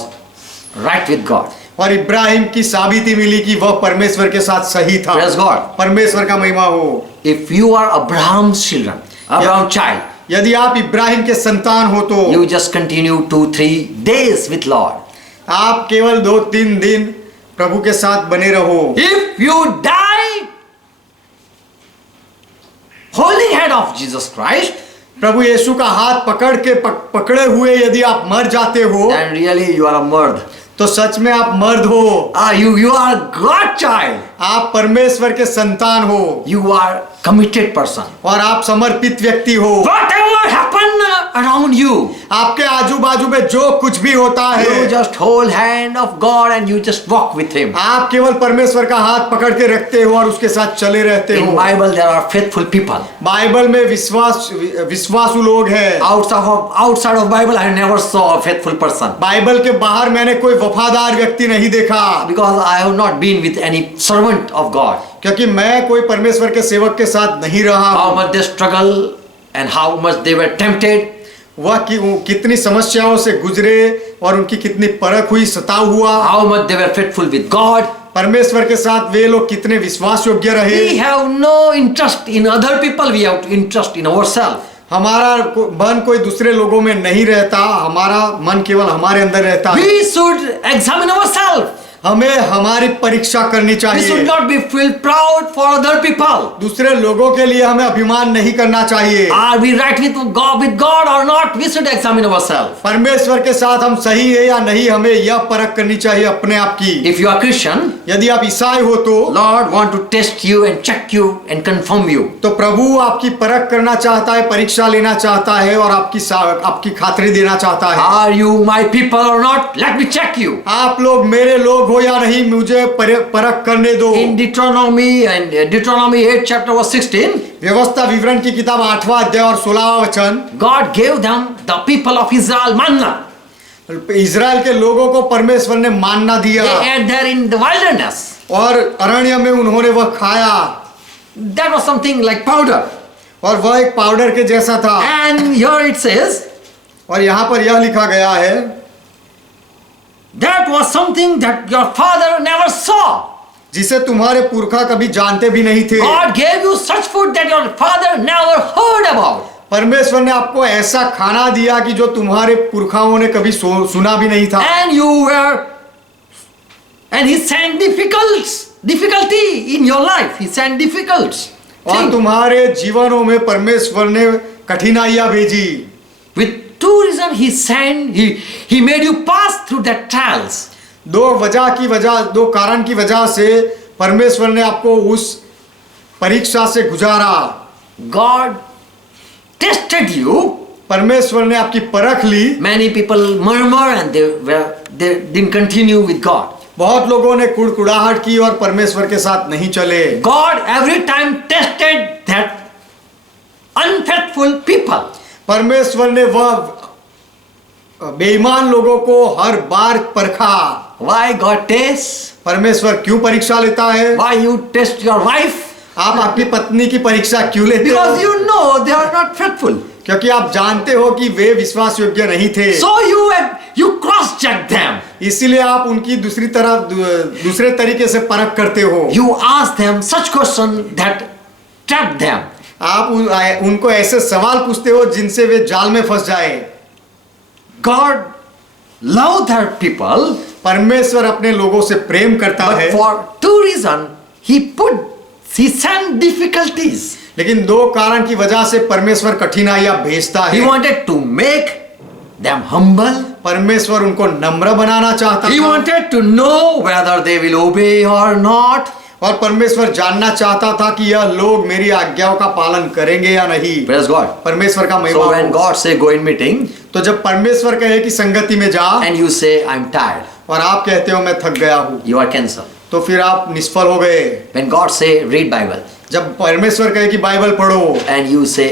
right with God. और इब्राहिम की साबिती मिली कि वह परमेश्वर के साथ सही था। Praise God. परमेश्वर का महिमा हो। If you are Abraham's children, Abraham's child, यदि आप इब्राहिम के संतान हो तो you just continue 2-3 days with Lord. आप केवल 2-3 दिन प्रभु के साथ बने रहो। If you die holding hand of Jesus Christ, प्रभु यीशु का हाथ पकड़े हुए यदि आप मर जाते हो, then really you are a murd. तो सच में आप मर्द हो। You are God child. आप परमेश्वर के संतान हो। You are committed person. और आप समर्पित व्यक्ति हो। Whatever happen around you, आपके आजू बाजू में जो कुछ भी होता है, you just hold hand of God and you just walk with Him. आप केवल परमेश्वर का हाथ पकड़ के रखते हो और उसके साथ चले रहते हो। In Bible there are faithful people. Bible में विश्वासु लोग हैं। Outside of Bible I never saw a faithful person. Bible के बाहर मैंने कोई वफादार व्यक्ति नहीं देखा। Because I have not been with any servant of God. क्योंकि मैं कोई परमेश्वर के सेवक के साथ नहीं रहा। How much they struggle and how much they were tempted. वह कितनी समस्याओं से गुजरे और उनकी कितनी परख हुई, सताव हुआ। How much they were faithful with God. परमेश्वर के साथ वे लोग कितने विश्वास योग्य रहे। We have no interest in other people. We have interest in ourselves. हमारा मन कोई दूसरे लोगों में नहीं रहता, हमारा मन केवल हमारे अंदर रहता है। We should examine ourselves. हमें हमारी परीक्षा करनी We चाहिए। should not be feel proud for other people. दूसरे लोगों के लिए हमें अभिमान नहीं करना चाहिए। Are we right with God or not? We should examine ourselves. परमेश्वर के साथ हम सही है या नहीं, हमें यह परख करनी चाहिए अपने आप की। If you are Christian, यदि आप ईसाई हो तो Lord want to test you and check you and confirm you. तो प्रभु आपकी परख करना चाहता है, परीक्षा लेना चाहता है और आपकी खातिरी देना चाहता है। Are you my people or not? Let me check you. आप लोग मेरे लोग हो या नहीं, मुझे परख करने दो। In Deuteronomy 8 chapter verse 16, व्यवस्था विवरण की किताब 8वां अध्याय और 16वां वचन, God gave them, the people of Israel, manna. Israel के लोगों को परमेश्वर ने मानना दिया They ate there in the wilderness. और अरण्य में उन्होंने वह खाया। That was something like powder. और वह एक पाउडर के जैसा था। And here it says, और यहाँ पर यह लिखा गया है, that was something that your father never saw. जिसे तुम्हारे पुरखा कभी जानते भी नहीं थे। God gave you such food that your father never heard about. परमेश्वर ने आपको ऐसा खाना दिया कि जो तुम्हारे पुरखाओं ने कभी सुना भी नहीं था। And he sent difficulty in your life. He sent difficulties. और तुम्हारे जीवनों में परमेश्वर ने कठिनाइयां भेजी। With two reasons he made you pass through that trials. दो कारण की वजह से परमेश्वर ने आपको उस परीक्षा से गुजारा। God tested you. परमेश्वर ने आपकी परख ली। Many people murmur and they didn't continue with God. बहुत लोगों ने कुड़कुड़ाहट की और परमेश्वर के साथ नहीं चले। God every time tested that unfaithful people. परमेश्वर ने वह बेईमान लोगों को हर बार परखा। Why God tests? परमेश्वर क्यों परीक्षा लेता है? Why you test your wife? आप आपकी पत्नी की परीक्षा क्यों लेते हो? Because you know they are not faithful. क्योंकि आप जानते हो कि वे विश्वास योग्य नहीं थे। So you cross check them. इसीलिए आप उनकी दूसरे तरीके से परख करते हो। You ask them such question that trap them. आप उनको ऐसे सवाल पूछते हो जिनसे वे जाल में फंस जाए। God love their people. परमेश्वर अपने लोगों से प्रेम करता है। But for two reasons he sent difficulties. लेकिन दो कारण की वजह से परमेश्वर कठिनाइयां भेजता है। He wanted to make them humble. परमेश्वर उनको नम्र बनाना चाहता He था। wanted to know whether they will obey or not. और परमेश्वर जानना चाहता था कि यह लोग मेरी आज्ञाओं का पालन करेंगे या नहीं। Praise God. परमेश्वर का महिमा So when हो। God say go in meeting, तो जब परमेश्वर कहे कि संगति में जा, and you say I'm tired, और आप कहते हो मैं थक गया हूँ, you are cancelled. तो फिर आप निष्फल हो गए। When God say read Bible जब परमेश्वर कहे कि बाइबल पढ़ो and you say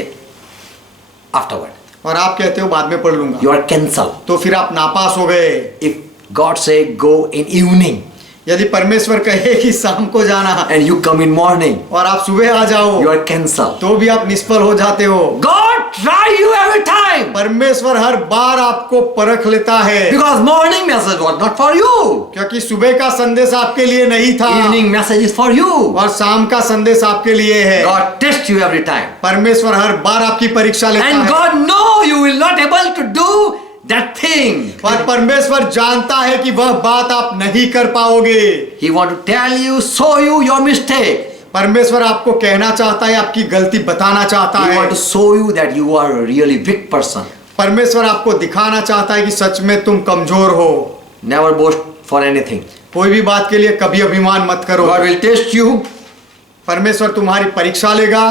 afterward, और आप कहते हो बाद में पढ़ लूंगा, you are cancelled. तो फिर आप नापास हो गए। If God say go in evening यदि परमेश्वर कहे कि शाम को जाना and you come in morning, और आप सुबह आ जाओ, you are cancelled. तो भी आप निष्फल हो जाते हो। God try you every time परमेश्वर हर बार आपको परख लेता है, because morning message was not for you. क्योंकि सुबह का संदेश आपके लिए नहीं था Evening message is for you. और शाम का संदेश आपके लिए है। God tests you every time. परमेश्वर हर बार आपकी परीक्षा लेता And है God know you will not able to do that thing. और परमेश्वर जानता है कि वह बात आप नहीं कर पाओगे। He want to tell you, show you your mistake. परमेश्वर आपको कहना चाहता है, आपकी गलती बताना चाहता He है। want to show you that you are a really weak person. परमेश्वर आपको दिखाना चाहता है कि सच में तुम कमजोर हो। Never boast for anything. कोई भी बात के लिए कभी अभिमान मत करो। God will test you परमेश्वर तुम्हारी परीक्षा लेगा,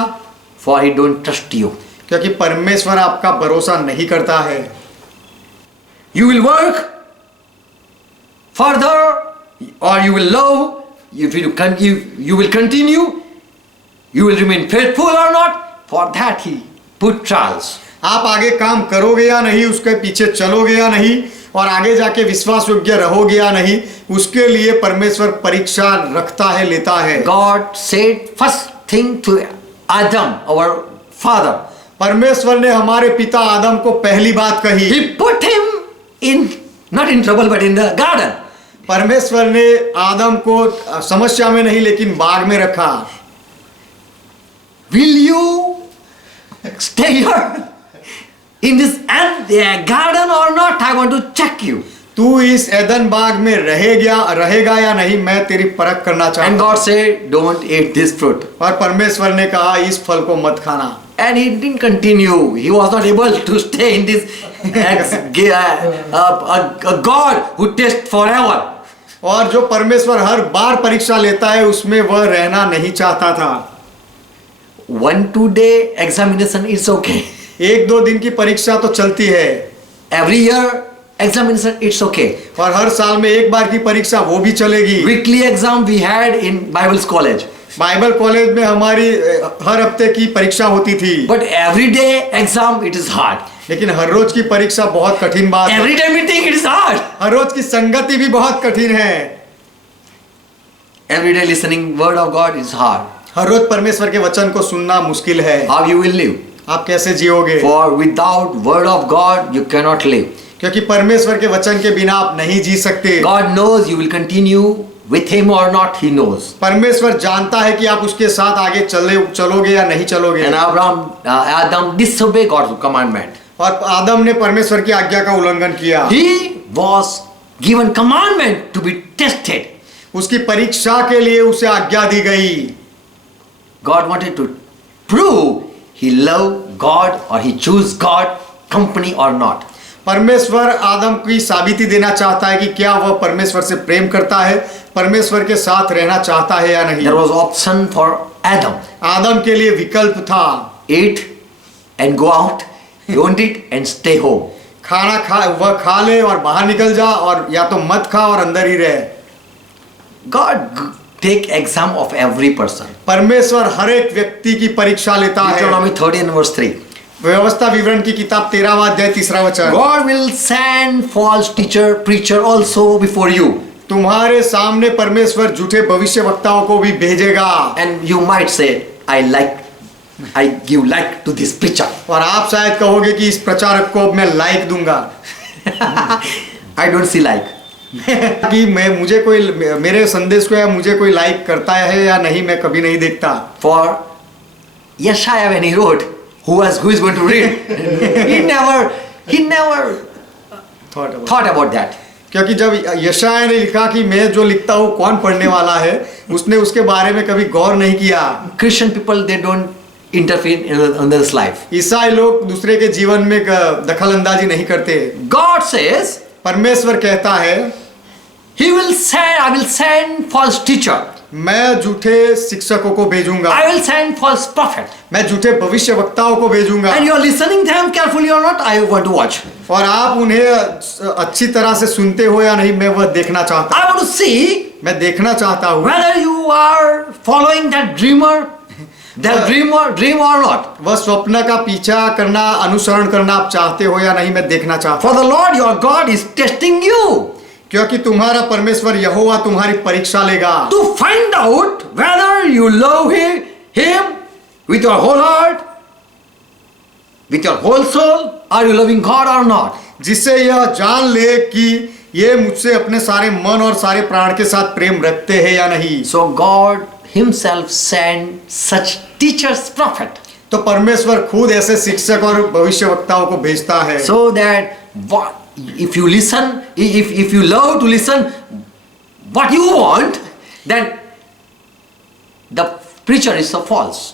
for He don't trust you. क्योंकि परमेश्वर आपका भरोसा नहीं करता है। You will work further or you will love. If you will continue, you will remain faithful or not. For that He put trials. आप आगे काम करोगे या नहीं, उसके पीछे चलोगे या नहीं, और आगे जाके विश्वास योग्य रहोगे या नहीं, उसके लिए परमेश्वर परीक्षा रखता है, लेता है। God said first thing to Adam, our father. परमेश्वर ने हमारे पिता आदम को पहली बात कही। He put him in, not in trouble but in the garden. परमेश्वर ने आदम को समस्या में नहीं लेकिन बाग में रखा। Will you stay here in this garden or not? I want to check you. तू इस एदन बाग में रहेगा या नहीं, मैं तेरी परख करना And चाहता God हूँ। said, don't eat this fruit. और परमेश्वर ने कहा इस फल को मत खाना। And he didn't continue. He was not able to stay in this a God who tests forever. और जो परमेश्वर हर बार परीक्षा लेता है उसमें वह रहना नहीं चाहता था। 1-2 day examination is okay. 1-2 दिन की परीक्षा तो चलती है, Every year examination it's okay. और हर साल में एक बार की परीक्षा वो भी चलेगी। Weekly exam we had in Bible college. Bible college में हमारी हर हफ्ते की परीक्षा होती थी, But every day exam it is hard. लेकिन हर रोज की परीक्षा बहुत कठिन बात है। Every day meeting it is hard. हर रोज की संगति भी बहुत कठिन है। Every day listening word of God is hard. हर रोज परमेश्वर के वचन को सुनना मुश्किल है। How you will live? आप कैसे जियोगे? For without word of God you cannot live. क्योंकि परमेश्वर के वचन के बिना आप नहीं जी सकते। God knows you will continue with him or not. He knows. परमेश्वर जानता है कि आप उसके साथ आगे चलोगे या नहीं चलोगे। And Adam disobeyed God's commandment. और आदम ने परमेश्वर की आज्ञा का उल्लंघन किया। He was given commandment to be tested. उसकी परीक्षा के लिए उसे आज्ञा दी गई। God wanted to prove he loved God or he chose God company or not. परमेश्वर आदम की साबिती देना चाहता है कि क्या वह परमेश्वर से प्रेम करता है, परमेश्वर के साथ रहना चाहता है या नहीं। There was option for Adam. आदम के लिए विकल्प था, Eat and go out. Don't eat and stay home. वह खा ले और बाहर निकल जा, और या तो मत खा और अंदर ही रहे। God take exam of every person. परमेश्वर हर एक व्यक्ति की परीक्षा लेता है। Deuteronomy 30:3. व्यवस्था विवरण की किताब 13वां अध्याय 3रा वचन। God will send false preacher also before you. तुम्हारे सामने परमेश्वर झूठे भविष्यवक्ताओं को भी भेजेगा। And you might say, I give like to this preacher. और आप शायद कहोगे कि इस प्रचारक को मैं लाइक दूंगा। I don't see like. कि मुझे कोई मेरे संदेश को या मुझे कोई लाइक करता है या नहीं, मैं कभी नहीं देखता। For Yeshaya when he wrote, who is going to read? he never thought about that. क्योंकि जब यशायाह ने लिखा कि मैं जो लिखता हूँ कौन पढ़ने वाला है, उसने उसके बारे में कभी गौर नहीं किया। Christian people they don't interfere in others' life. ईसाई लोग दूसरे के जीवन में दखल अंदाजी नहीं करते। God says, परमेश्वर कहता है, I will send false teacher. मैं झूठे शिक्षकों को भेजूंगा, I will send false prophet. मैं झूठे भविष्य वक्ताओं को भेजूंगा, And you are listening them carefully or not, I want to watch. और आप उन्हें अच्छी तरह से सुनते हो या नहीं, मैं वह देखना चाहता I want to see हूं। मैं देखना चाहता हूँ whether you are following that dream or not. वह स्वप्न का पीछा करना, अनुसरण करना आप चाहते हो या नहीं, मैं देखना चाहता हूँ। For the Lord your God is testing you क्योंकि तुम्हारा परमेश्वर यहोवा तुम्हारी परीक्षा लेगा, to find out whether you love him with your whole heart, with your whole soul, are you loving God or not. जिससे यह जान ले कि ये मुझसे अपने सारे मन और सारे प्राण के साथ प्रेम रखते हैं या नहीं। So God himself sent such teachers, prophet, तो परमेश्वर खुद ऐसे शिक्षक और भविष्यवक्ताओं को भेजता है, so that if you listen, if you love to listen what you want, then the preacher is so false.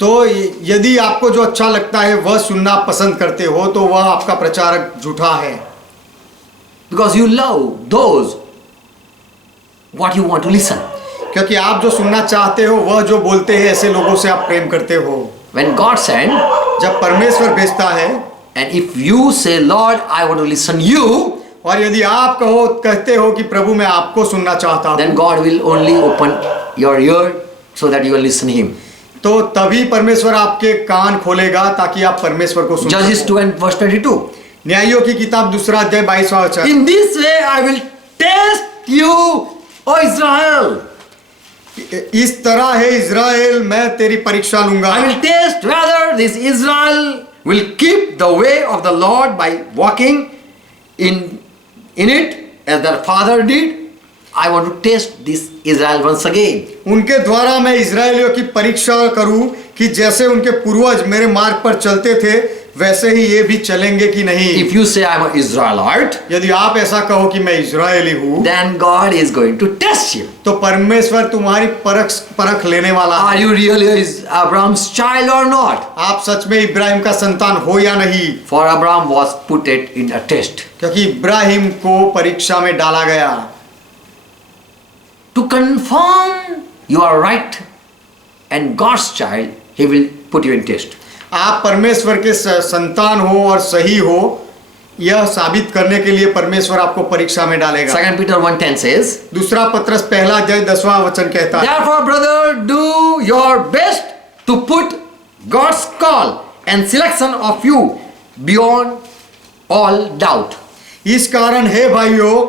तो यदि आपको जो अच्छा लगता है वह सुनना पसंद करते हो तो वह आपका प्रचारक झूठा है, Because you love those what you want to listen. क्योंकि आप जो सुनना चाहते हो वह जो बोलते हैं ऐसे लोगों से आप प्रेम करते हो। When God sent, जब परमेश्वर भेजता है and if you say, Lord, I want to listen you, और यदि आप कहते हो कि प्रभु मैं आपको सुनना चाहता then हूँ, God will only open your ear so that you will listen him. तो तभी परमेश्वर आपके कान खोलेगा ताकि आप परमेश्वर को सुन Judges 2 and verse 22. न्यायों की किताब 2 अध्याय 22वां वचन। In this way I will test you, O Israel. इस तरह है इज़राइल, मैं तेरी परीक्षा लूंगा। I will test whether this Israel will keep the way of the Lord by walking in it as their father did. I want to test this Israel once again. उनके द्वारा मैं इज़राइलियों की परीक्षा करूं कि जैसे उनके पूर्वज मेरे मार्ग पर चलते थे वैसे ही ये भी चलेंगे कि नहीं। If you say I am an Israelite, यदि आप ऐसा कहो कि मैं इज़राइली हूँ, then God is going to test you. तो परमेश्वर तुम्हारी परख लेने वाला Are है। you really Abraham's child or not? आप सच में इब्राहिम का संतान हो या नहीं, For Abraham was put it in a test. क्योंकि इब्राहिम को परीक्षा में डाला गया। To confirm you are right and God's child, he will put you in test. आप परमेश्वर के संतान हो और सही हो यह साबित करने के लिए परमेश्वर आपको परीक्षा में डालेगा। 2 Peter 1:10 says, दूसरा पत्रस 1 अध्याय 10वां वचन कहता है, Therefore, brother, do your best to put God's call and selection of you beyond all doubt. इस कारण हे भाइयों,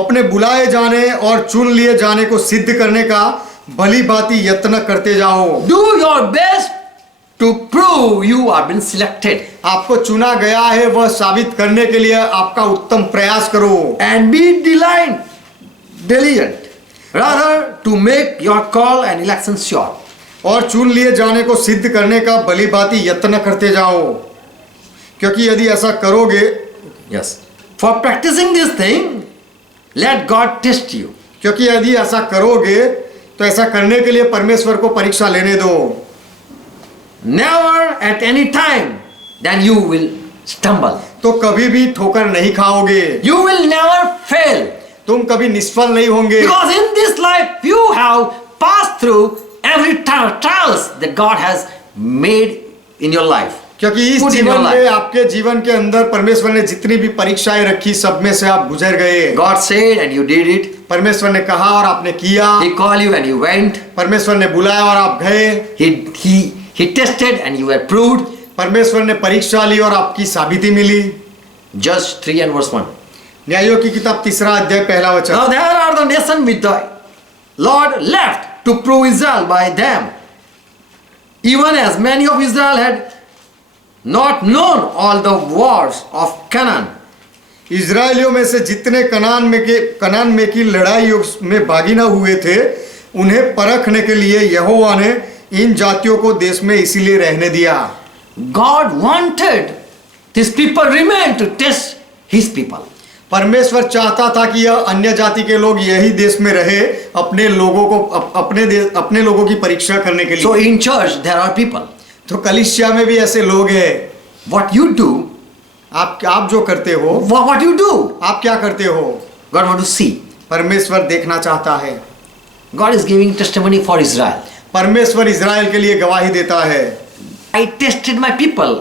अपने बुलाए जाने और चुन लिए जाने को सिद्ध करने का भली भांति यत्न करते जाओ। Do your best to prove you have been selected. आपको चुना गया है वह साबित करने के लिए आपका उत्तम प्रयास करो। And be diligent, rather to make your call and election sure. और चुन लिए जाने को सिद्ध करने का भली भांति यत्न करते जाओ, क्योंकि यदि ऐसा करोगे, Yes. For practicing this thing, let God test you. क्योंकि यदि ऐसा करोगे तो ऐसा करने के लिए परमेश्वर को परीक्षा लेने दो। Never at any time, then you will stumble. तो कभी भी ठोकर नहीं खाओगे, You will never fail. तुम कभी निष्फल नहीं होंगे, Because in this life you have passed through every trials that God has made in your life. क्योंकि इस Put in जीवन your में life. आपके जीवन के अंदर परमेश्वर ने जितनी भी परीक्षाएं रखी सब में से आप गुजर गए। God said and you did it. परमेश्वर ने कहा और आपने किया, He called you and you went. परमेश्वर ने बुलाया और आप गए, He tested and you were proved. परमेश्वर ने परीक्षा ली और आपकी साबिती मिली। Judge 3 and verse 1. न्यायों की किताब 3 अध्याय 1 Now वचन। there are the nation with the Lord left to prove Israel by them, even as many of Israel had not known all the wars of Canaan. इज़राइलियों में से जितने कनान में की लड़ाई में भागी न हुए थे उन्हें परखने के लिए यहोवा ने इन जातियों को देश में इसीलिए रहने दिया। God wanted these people remain to test his people. परमेश्वर चाहता था कि यह अन्य जाति के लोग यही देश में रहे अपने लोगों को अपने लोगों की परीक्षा करने के लिए। So in church there are people. तो कलीसिया में भी ऐसे लोग हैं। What you do, आप जो करते हो, what you do, आप क्या करते हो, God want to see. परमेश्वर देखना चाहता है। God is giving testimony for Israel. परमेश्वर इजराइल के लिए गवाही देता है। I tested my people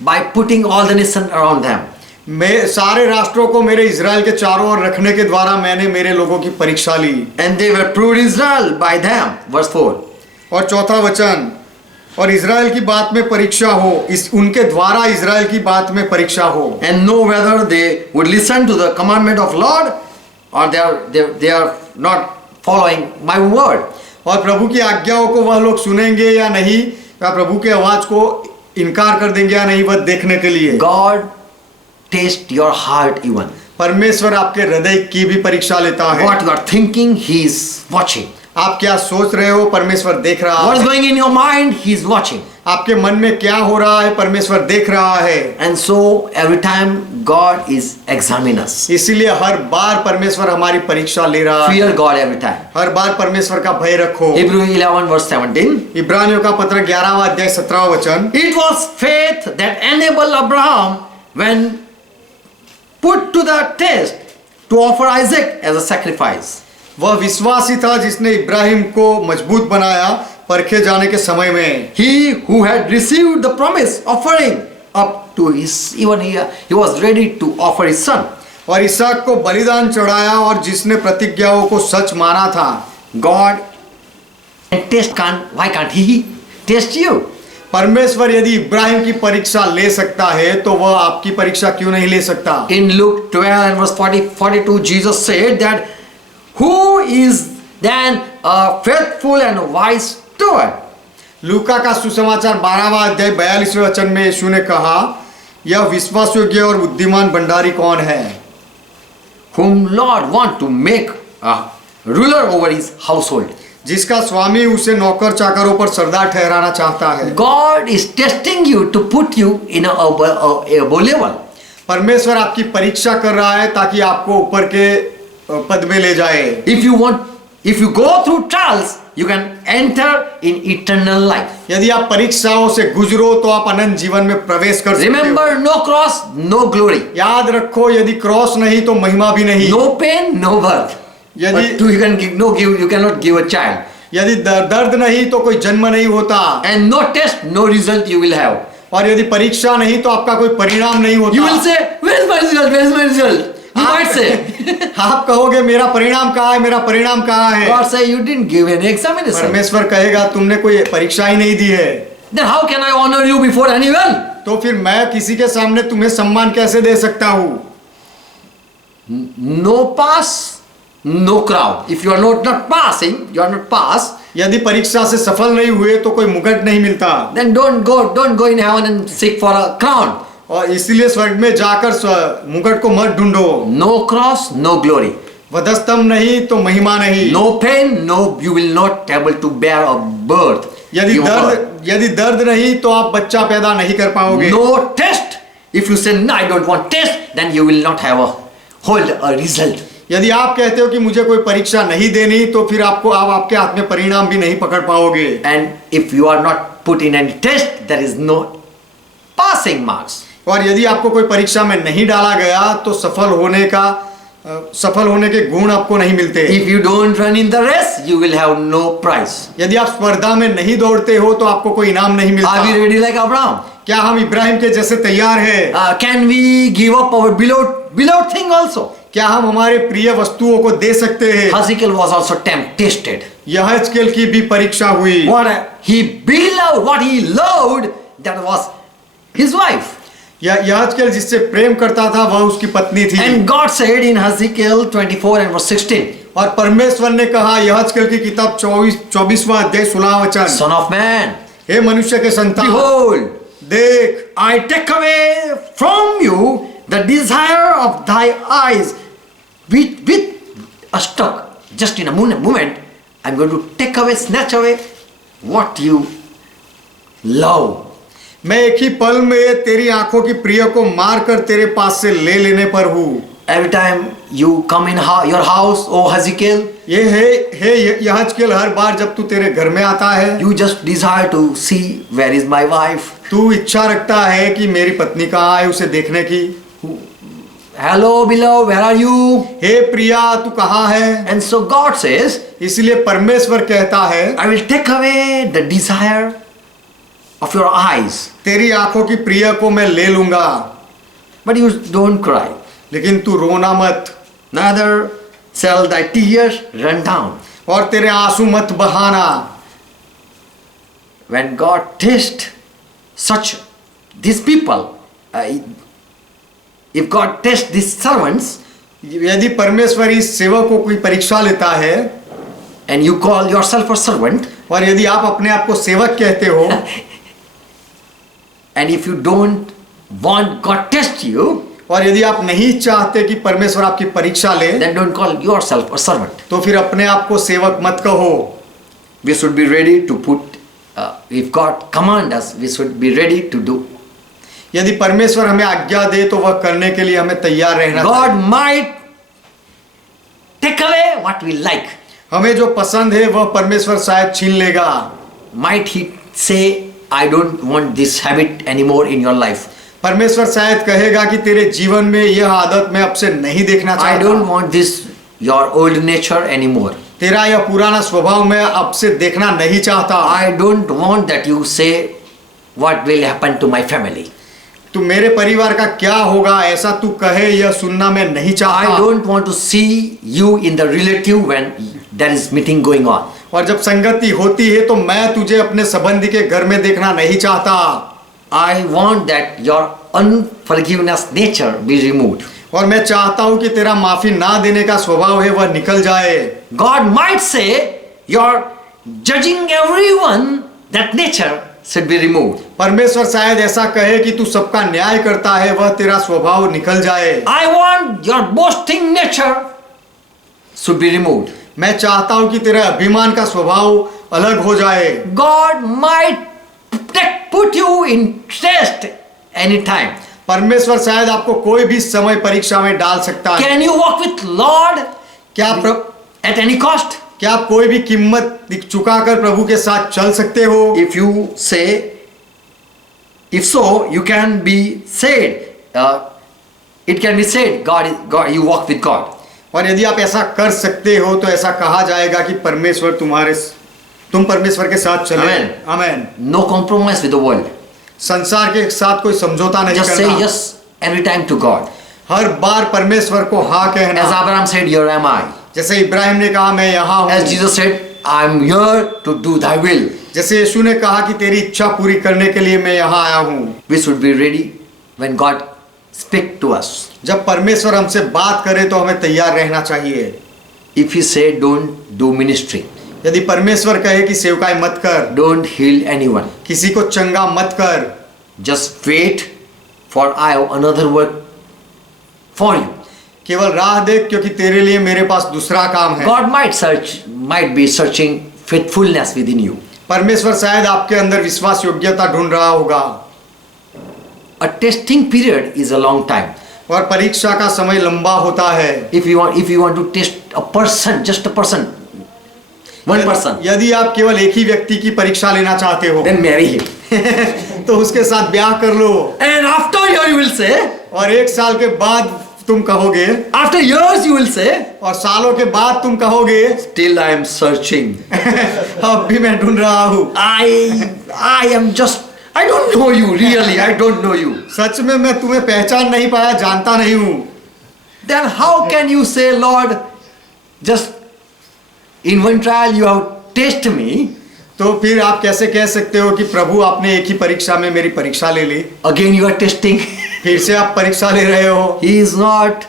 by putting all the nations around them. मैं सारे राष्ट्रों को मेरे इजराइल के चारों ओर रखने के द्वारा मैंने मेरे लोगों की परीक्षा ली। And they were proved Israel by them. Verse 4. और चौथा वचन, और इजराइल की बात में परीक्षा हो, इस उनके द्वारा इजराइल की बात में परीक्षा हो। And know whether they would listen to the commandment of Lord or they are not following my word. और प्रभु की आज्ञाओं को वह लोग सुनेंगे या नहीं, या प्रभु के आवाज को इनकार कर देंगे या नहीं, वह देखने के लिए। God taste your heart even. परमेश्वर आपके हृदय की भी परीक्षा लेता है। What you are thinking, He is watching. आप क्या सोच रहे हो, परमेश्वर देख रहा What is है। going in your mind, He is watching. आपके मन में क्या हो रहा है, परमेश्वर देख रहा है। And so every time God is examining us. इसीलिए हर बार परमेश्वर हमारी परीक्षा ले रहा है। Fear God every time. हर बार परमेश्वर का भय रखो। Hebrew 11 verse 17. इब्रानियों का पत्र 11वां अध्याय 17वां वचन। It was faith that enabled Abraham when put to the test to offer Isaac as a sacrifice. वह विश्वासी था जिसने इब्राहिम को मजबूत बनाया परखे जाने के समय में। He who had received the promise offering up to his even he was ready to offer his son. और इसहाक को बलिदान चढ़ाया और जिसने प्रतिज्ञाओं को सच माना था। God why can't he test you? परमेश्वर यदि इब्राहिम की परीक्षा ले सकता है तो वह आपकी परीक्षा क्यों नहीं ले सकता। In Luke 12 and verse 42 Jesus said that who is then a faithful and wise steward? लूका का सुसमाचार 12वां अध्याय 42वें वचन में यीशु ने कहा, यह विश्वास योग्य और बुद्धिमान भंडारी कौन है? Whom Lord want to make a ruler over his household. जिसका स्वामी उसे नौकर चाकरों पर सरदार ठहराना चाहता है। God is testing you to put you in a level. परमेश्वर आपकी परीक्षा कर रहा है ताकि आपको ऊपर के पद में ले जाए। If you go through trials, you can enter in eternal life. यदि आप परीक्षाओं से गुजरो तो आप अनंत जीवन में प्रवेश कर सकते हो। Remember, no cross, no glory. याद रखो, यदि क्रॉस नहीं तो महिमा भी नहीं। No pain, no birth. But you cannot give a child. यदि दर्द नहीं तो कोई जन्म नहीं होता। And no test, no result you will have. और यदि परीक्षा नहीं तो आपका कोई परिणाम नहीं होता। You will say, where is my result? Where is my result? You might say. आप कहोगे मेरा परिणाम कहाँ है, मेरा परिणाम कहाँ है। God say you didn't give any examination. परमेश्वर कहेगा तुमने कोई परीक्षा ही नहीं दी है। Then how can I honor you before anyone? तो फिर मैं किसी के सामने तुम्हें सम्मान कैसे दे सकता हूँ? No pass, no crown. If you are not passing, you are not pass. यदि परीक्षा से सफल नहीं हुए तो कोई मुकुट नहीं मिलता। Then don't go in heaven and seek for a crown. और इसलिए स्वर्ग में जाकर मुकुट को मत ढूंढो। No cross, no glory. वधस्तंभ नहीं तो महिमा नहीं। No pain, no, you will not able to bear a birth. यदि दर्द नहीं तो आप बच्चा पैदा नहीं कर पाओगे। No test. If you say no, I don't want test, then you will not have hold a result. यदि आप कहते हो कि मुझे कोई परीक्षा नहीं देनी तो फिर आपके हाथ में परिणाम भी नहीं पकड़ पाओगे। And if you are not put in any test, there is no passing marks. और यदि आपको कोई परीक्षा में नहीं डाला गया तो सफल होने के गुण आपको नहीं मिलते। If you don't run in the race, you will have no prize. यदि आप स्पर्धा में नहीं दौड़ते हो तो आपको कोई इनाम नहीं मिलता। Are we ready like Abraham? क्या हम इब्राहिम के जैसे तैयार हैं? Can we give up our beloved thing also? क्या हम हमारे प्रिय वस्तुओं को दे सकते हैं? Hezekiel was also tested. यहेजकेल की भी परीक्षा हुई। What he loved, that was his wife. यहेजकेल जिससे प्रेम करता था वह उसकी पत्नी थी। And God said in Hezekiel 24 and verse 16. और परमेश्वर ने कहा यहेजकेल की किताब 24वां अध्याय 16वां वचन। Son of man, हे मनुष्य के संतान, behold, देख, I take away from you the desire of thy eyes with a stroke. Just in a moment, I'm going to take away, snatch away what you love. मैं एक ही पल में तेरी आंखों की प्रिय को मार कर तेरे पास से ले लेने पर हूँ। Every time you come in your house, oh Hezekiel, ये है यहेजकेल, हर बार जब तू तेरे घर में आता है, you just desire to see where is my wife. तू इच्छा रखता है कि मेरी पत्नी कहाँ है, उसे देखने की। hello beloved, where are you? हे प्रिया तू कहाँ है? And so God says, इसलिए परमेश्वर कहता है I will take away the desire of your eyes, तेरी आंखों की प्रिय को मैं ले लूंगा, but you don't cry. लेकिन तू रोना मत Neither shall thy tears run down. और तेरे आंसू मत बहाना। When God tests such these people, if God tests these servants, यदि परमेश्वर इस सेवक को कोई परीक्षा लेता है and you call yourself a servant, और यदि आप अपने आप को सेवक कहते हो and if you don't want God test you, और यदि आप नहीं चाहते कि परमेश्वर आपकी परीक्षा ले, then don't call yourself a servant. तो फिर अपने आप को सेवक मत कहो। We should be ready to put, if God command us, we should be ready to do. यदि परमेश्वर हमें आज्ञा दे तो वह करने के लिए हमें तैयार रहना God चाहिए। might take away what we like. हमें जो पसंद है वह परमेश्वर शायद छीन लेगा। Might He say, I don't want this habit anymore in your life. परमेश्वर शायद कहेगा कि तेरे जीवन में यह आदत मैं अब से नहीं देखना I don't चाहता। want this, your old nature anymore. तेरा यह पुराना स्वभाव मैं अब से देखना नहीं चाहता। I don't want that you say what will happen to my family. तू मेरे परिवार का क्या होगा ऐसा तू कहे, यह सुनना मैं नहीं I चाहता। don't want to see you in the relative when there is meeting going on. और जब संगति होती है तो मैं तुझे अपने संबंधी के घर में देखना नहीं चाहता। I want that your unforgiveness nature be removed. और मैं चाहता हूं कि तेरा माफी ना देने का स्वभाव है वह निकल जाए। God might say your judging everyone, that nature should be removed. परमेश्वर शायद ऐसा कहे कि तू सबका न्याय करता है वह तेरा स्वभाव निकल जाए। I want your boasting nature should be removed. मैं चाहता हूं कि तेरा अभिमान का स्वभाव अलग हो जाए। God might put you in test anytime. परमेश्वर शायद आपको कोई भी समय परीक्षा में डाल सकता है। Can you walk with Lord क्या at any cost? क्या आप कोई भी कीमत चुकाकर प्रभु के साथ चल सकते हो? If you say, if so, you can be said, it can be said, God, you walk with God. और यदि आप ऐसा कर सकते हो तो ऐसा कहा जाएगा कि परमेश्वर तुम परमेश्वर के साथ चले। Amen. Amen. No compromise with the world. संसार के साथ कोई समझौता नहीं Just say करना। yes every time to God. हर बार परमेश्वर को हाँ कहना। As Abraham said, here am I. जैसे इब्राहिम ने कहा मैं यहाँ हूँ। As Jesus said, I am here to do thy will. जैसे यीशु ने कहा कि तेरी इच्छा पूरी करने के लिए मैं यहाँ आया हूँ। We should be ready when God speak to us. जब परमेश्वर हमसे बात करे तो हमें तैयार रहना चाहिए। If he say don't do ministry, यदि परमेश्वर कहे कि सेवकाई मत कर, don't heal anyone, किसी को चंगा मत कर, just wait for I have another work for you. केवल राह देख क्योंकि तेरे लिए मेरे पास दूसरा काम है। God might be searching faithfulness within you. परमेश्वर शायद आपके अंदर विश्वास योग्यता ढूंढ रहा होगा। A testing period is a long time. और परीक्षा का समय लंबा होता है। If you want to test a person, just a person, one person, यदि आप केवल एक ही व्यक्ति की परीक्षा लेना चाहते हो then marry him. तो उसके साथ ब्याह कर लो। And after year you will say, और एक साल के बाद तुम कहोगे, after years you will say, और सालों के बाद तुम कहोगे, still I am searching. अब भी मैं ढूंढ रहा हूँ। I don't know you really. I don't know you. सच में मैं तुम्हें पहचान नहीं पाया, जानता नहीं हूँ। Then how can you say, Lord, just in one trial you have tested me, तो फिर आप कैसे कह सकते हो कि प्रभु आपने एक ही परीक्षा में मेरी परीक्षा ले ली, again you are testing? फिर से आप परीक्षा ले रहे हो। He is not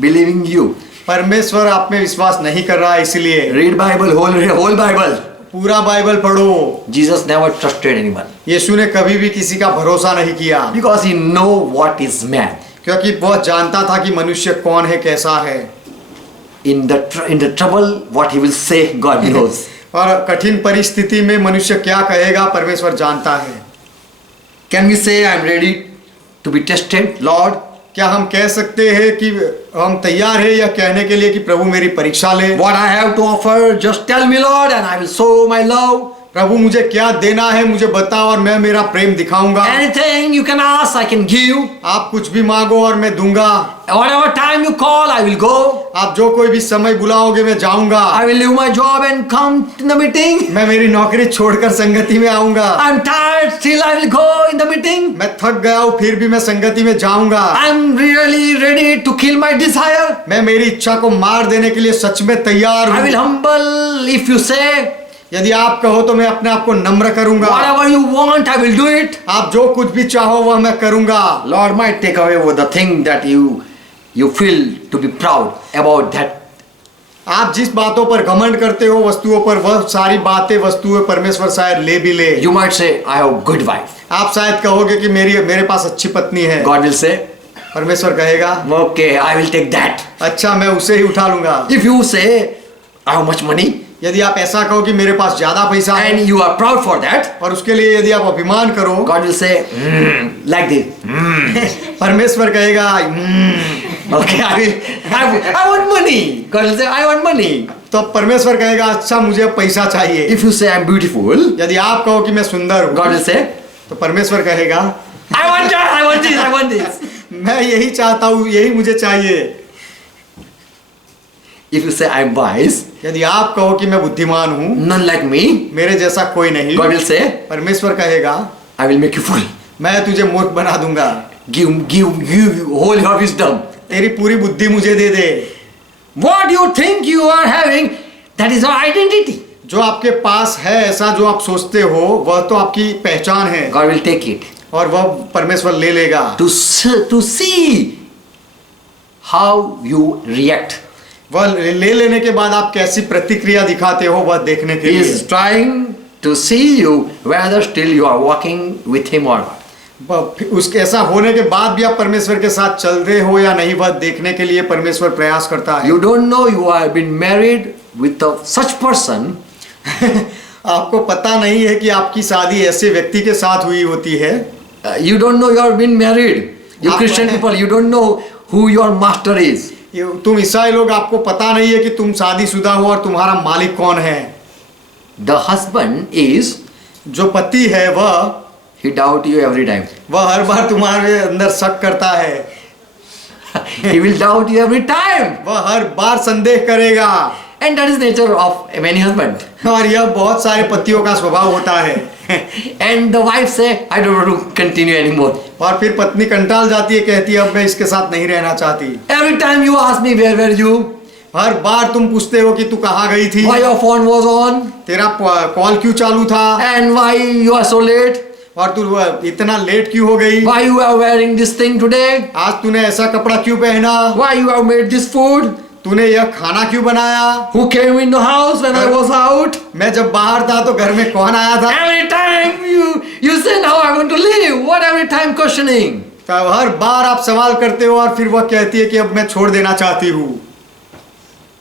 believing you. परमेश्वर आप में विश्वास नहीं कर रहा है, इसलिए Read Bible, whole Bible. पूरा बाइबल पढ़ो। Jesus never trusted anyone यीशु ने कभी भी किसी का भरोसा नहीं किया, because he know what is man. क्योंकि वह जानता था कि मनुष्य कौन है, कैसा है। In the trouble, what he will say, God knows. और कठिन परिस्थिति में मनुष्य क्या कहेगा, परमेश्वर जानता है। Can we say, I am ready to be tested, Lord? क्या हम कह सकते हैं कि हम तैयार हैं यह कहने के लिए कि प्रभु मेरी परीक्षा ले? What I have to offer, just tell me, Lord, and I will show my love प्रभु मुझे क्या देना है मुझे बताओ और मैं मेरा प्रेम दिखाऊंगा। Anything you can ask, I can give. आप कुछ भी मांगो और मैं दूंगा। Whatever time you call, I will go. आप जो कोई भी समय बुलाओगे मैं जाऊंगा। I will leave my job and come to the meeting. मैं मेरी नौकरी छोड़कर संगति में आऊंगा। I'm tired, still I will go in the meeting. मैं थक गया हूँ फिर भी मैं संगति में जाऊंगा। I'm really ready to kill my desire. मैं मेरी इच्छा को मार देने के लिए सच में तैयार I will हूँ। humble if you say. यदि आप कहो तो मैं अपने आप को नम्र करूंगा। Whatever you want, I will do it. आप जो कुछ भी चाहो वह मैं करूंगा। Lord might take away with the thing that you feel to be proud about that. आप जिस बातों पर घमंड करते हो वस्तुओं पर वह सारी बातें वस्तुएं परमेश्वर शायद ले भी ले। You might say, I have a good wife. आप शायद कहोगे कि मेरे पास अच्छी पत्नी है। God will say, परमेश्वर कहेगा okay, I will take that. अच्छा मैं उसे ही उठा लूंगा। If you say, I have much money, यदि आप ऐसा कहो कि मेरे पास ज्यादा पैसा है and you are proud for that, और उसके लिए यदि आप अभिमान करो God will say, like this. परमेश्वर कहेगा Okay, I want money. God will say, I want money. तो परमेश्वर कहेगा अच्छा मुझे पैसा चाहिए। If you say, I'm beautiful, यदि आप कहो कि मैं सुंदर हूँ God will say, तो परमेश्वर कहेगा I want that, I want this, I want this. मैं यही चाहता हूँ यही मुझे चाहिए। If you say, I'm wise, यदि आप कहो कि मैं बुद्धिमान हूँ none like me, मेरे जैसा कोई नहीं, God will say, परमेश्वर कहेगा I will make you full. मैं तुझे मूर्ख बना दूंगा। Give all your wisdom. तेरी पूरी बुद्धि मुझे दे दे। What you think you are having, that is your identity. जो आपके पास है ऐसा जो आप सोचते हो वह तो आपकी पहचान है God will take it. और वह परमेश्वर ले लेगा। To see how you react. वह ले लेने के बाद आप कैसी प्रतिक्रिया दिखाते हो वह देखने के He लिए। is trying to see you whether still you are walking with him or not. उसके ऐसा होने के बाद भी आप परमेश्वर के साथ चल रहे हो या नहीं वह देखने के लिए परमेश्वर प्रयास करता है। You don't know you have been married with such person. आपको पता नहीं है कि आपकी शादी ऐसे व्यक्ति के साथ हुई होती है। You don't know you have been married. You आप- Christian people, you don't know who your master is. तुम ईसाई लोग आपको पता नहीं है कि तुम शादीशुदा हो और तुम्हारा मालिक कौन है। The husband is, जो पति है वह he doubt you every time. हर बार तुम्हारे अंदर शक करता है। He will doubt you every time. वह हर बार संदेह करेगा And that is nature of many husbands. और यह बहुत सारे पतियों का स्वभाव होता है। And the wife say, I don't want to continue anymore. और फिर पत्नी कंटाल जाती है कहती है अब मैं इसके साथ नहीं रहना चाहती। Every time you ask me where were you, हर बार तुम पूछते हो कि तू कहाँ गई थी, why your phone was on, तेरा कॉल क्यों चालू था and why you are so late, और तू इतना लेट क्यों हो गई, why you are wearing this thing today, आज तूने ऐसा कपड़ा क्यों पहना, why you have made this food, तूने यह खाना क्यों बनाया, who came in the house when I was out. मैं जब बाहर था तो घर में कौन आया था। Every time you say now I want to leave. What every time questioning. तो हर बार आप सवाल करते हो और फिर वह कहती है कि अब मैं छोड़ देना चाहती हूँ।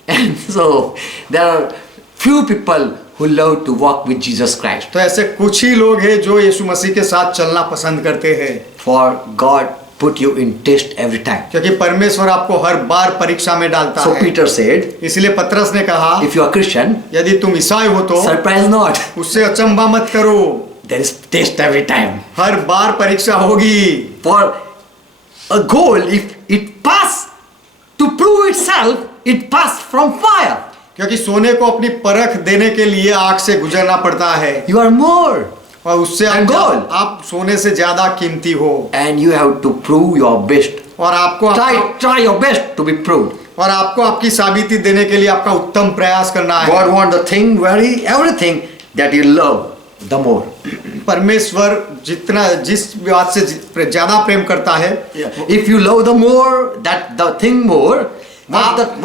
And so there are few people who love to walk with Jesus Christ. तो ऐसे कुछ ही लोग हैं जो यीशु मसीह के साथ चलना पसंद करते हैं। For God put you in test every time. क्योंकि परमेश्वर आपको हर बार परीक्षा में डालता So है। Peter said, इसलिए पतरस ने कहा if you are Christian, यदि तुम ईसाई हो तो surprise not. उससे अचंभा मत करो, There is test every time. हर बार परीक्षा होगी। For a gold, if it pass to prove itself, it pass from fire. क्योंकि सोने को अपनी परख देने के लिए आग से गुजरना पड़ता है You are more. और उससे And gold. आप सोने से ज्यादा कीमती हो And you have to prove your best. और आपको Try your best to be proved. और आपको आपकी साबिती देने के लिए आपका उत्तम प्रयास करना है। God wants the thing, everything that you love the more. परमेश्वर जिस बात से ज्यादा प्रेम करता है, If you love the more, that the thing more,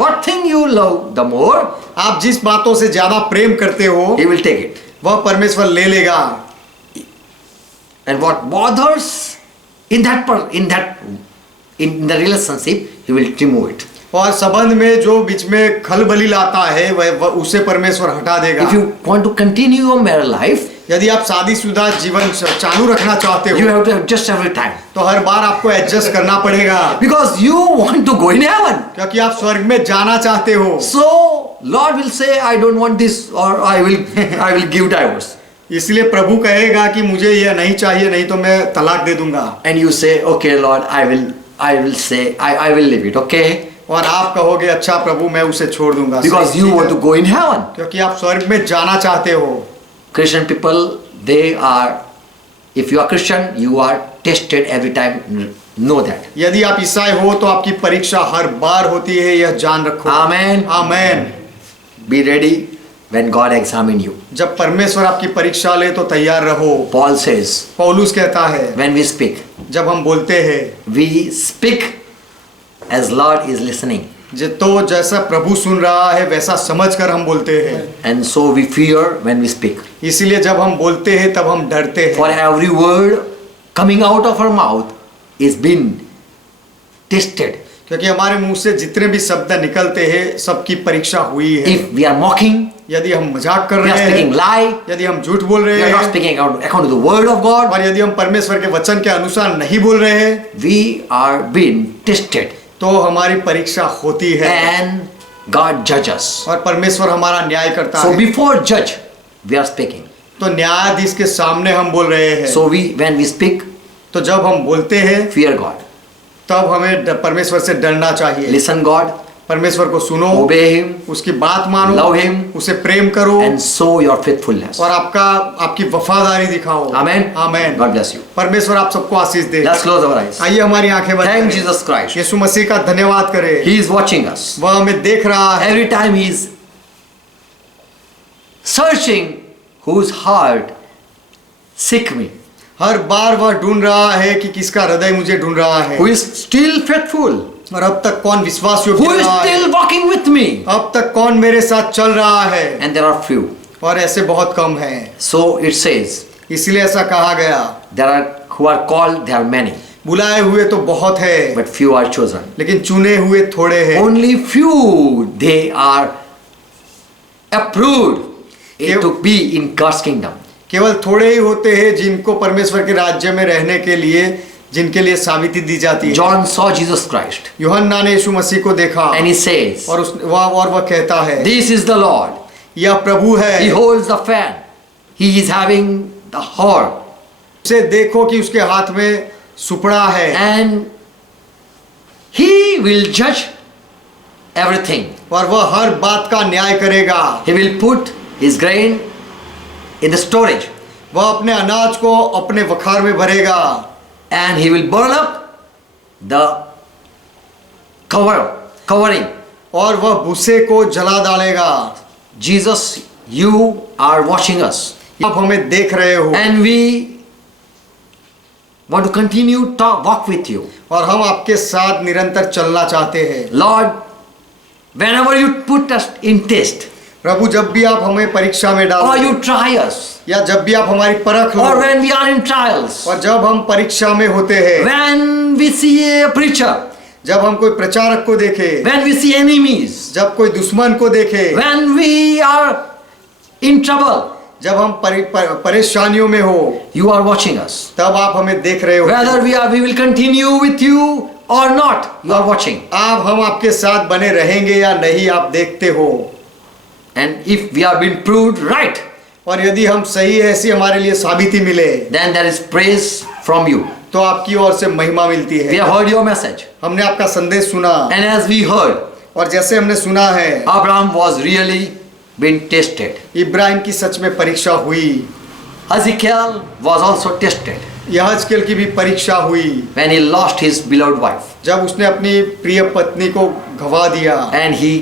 what thing you love the more, आप जिस बातों से ज्यादा प्रेम करते हो He will take it. वह परमेश्वर ले लेगा। And what bothers in the relationship, He will remove it. और संबंध में जो बीच में खलबली लाता है वह उसे परमेश्वर हटा देगा। If you want to continue your married life, यदि आप शादीशुदा जीवन चालू रखना चाहते you हो have to adjust every time. तो हर बार आपको एडजस्ट करना पड़ेगा, Because you want to go in heaven. क्योंकि आप स्वर्ग में जाना चाहते हो। So Lord will say, I don't want this, or I will give divorce. इसलिए प्रभु कहेगा कि मुझे यह नहीं चाहिए, नहीं तो मैं तलाक दे दूंगा। And you say, okay, Lord, I will say, I will leave it, okay? और आप कहोगे अच्छा प्रभु मैं उसे छोड़ दूंगा, Because you want to go in heaven. क्योंकि आप स्वर्ग में जाना चाहते हो। Christian people, they are, if you are Christian, you are tested every time. Know that. यदि आप ईसाई हो तो आपकी परीक्षा हर बार होती है, यह जान रखो। Amen. Amen. Be ready when God examine you. जब परमेश्वर आपकी परीक्षा ले तो तैयार रहो। Paul says, पौलुस कहता है when we speak, जब हम बोलते हैं we speak as Lord is listening. तो जैसा प्रभु सुन रहा है वैसा समझकर हम बोलते हैं। And so we fear when we speak. इसीलिए जब हम बोलते हैं तब हम डरते हैं। For every word coming out of our mouth is been tested. क्योंकि हमारे मुंह से जितने भी शब्द निकलते हैं सबकी परीक्षा हुई है। If we are mocking, यदि हम मजाक कर we are रहे speaking हैं, lie, यदि हम झूठ बोल we रहे are not हैं speaking according to the word of God, और यदि हम परमेश्वर के वचन के अनुसार नहीं बोल रहे हैं we are being tested. तो हमारी परीक्षा होती है And God judges. और परमेश्वर हमारा न्याय करता So है। before judge, we are speaking. तो न्यायाधीश के सामने हम बोल रहे हैं। So when we speak, तो जब हम बोलते हैं fear God. तब हमें परमेश्वर से डरना चाहिए। Listen God, परमेश्वर को सुनो, obey Him, उसकी बात मानो, love Him, उसे प्रेम करो and show your faithfulness. और आपकी वफादारी दिखाओ। Amen. Amen. God bless you. परमेश्वर आप सबको आशीष दे। Let's close our eyes. आइए हमारी आंखें बंद Thank करें। Jesus Christ. यीशु मसीह का धन्यवाद करें। He is watching us. वह हमें देख रहा है। Every time He is searching whose heart seek me. हर बार वह ढूंढ रहा है कि किसका हृदय मुझे ढूंढ रहा है। Who is still faithful. और अब तक कौन विश्वास Who योग्य is रहा है। still walking with me. अब तक कौन मेरे साथ चल रहा है। And there are few. और ऐसे बहुत कम हैं। So it says, इसलिए ऐसा कहा गया। there are who are called, there are many. बुलाए हुए तो बहुत है But few are chosen. लेकिन चुने हुए थोड़े हैं। Only few they are approved to be in God's kingdom. केवल थोड़े ही होते हैं जिनको परमेश्वर के राज्य में रहने के लिए जिनके लिए साबिती दी जाती है। John saw Jesus Christ. यूहन्ना ने यीशु मसीह को देखा And he says, और वह कहता है this is the Lord. यह प्रभु है। He holds the fan. He is having the horn. उसे देखो कि उसके हाथ में सुपड़ा है। And he will judge everything. और वह हर बात का न्याय करेगा। He will put his grain in the storage. वह अपने अनाज को अपने वखार में भरेगा। And he will burn up the covering. और वह भूसे को जला डालेगा। Jesus, you are watching us. आप हमें देख रहे हो And we want to continue to walk with you. और हम आपके साथ निरंतर चलना चाहते हैं। Lord, whenever you put us in test, प्रभु जब भी आप हमें परीक्षा में or डालो you try us, या जब भी आप हमारी परख लो or when we are in trials, और जब हम परीक्षा में होते हैं, when we see a preacher, जब हम कोई प्रचारक को देखें, when we see enemies, जब कोई दुश्मन को देखें, when we are in trouble, जब हम परेशानियों में हो, you are watching us. तब आप हमें देख रहे हो। Whether we will continue with you or not, you are watching. आप हम आपके साथ बने रहेंगे या नहीं आप देखते हो। And if we are being proved right, और यदि हम सही है ऐसी हमारे लिए साबिती मिले, then there is praise from you. तो आपकी ओर से महिमा मिलती We है। have heard your message. हमने आपका संदेश सुना And as we heard, और जैसे हमने सुना है Abraham was really being tested. Ibrahim की सच में परीक्षा हुई। Ezekiel was also tested यहजकेल की भी परीक्षा हुई when he lost his beloved wife. जब उसने अपनी प्रिय पत्नी को गवा दिया। And he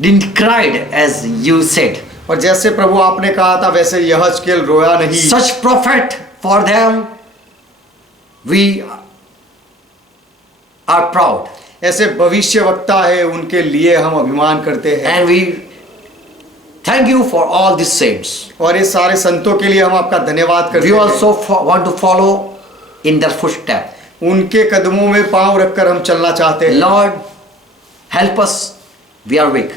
didn't cry as you said. और जैसे प्रभु आपने कहा था वैसे यहजकेल रोया नहीं। Such prophet, for them we are proud. ऐसे भविष्य वक्ता है उनके लिए हम अभिमान करते हैं। And we thank you for all these saints. और ये सारे संतों के लिए हम आपका धन्यवाद करते We हैं। also want to follow in their footsteps. उनके कदमों में पांव रखकर हम चलना चाहते हैं। Lord, help us. We are weak.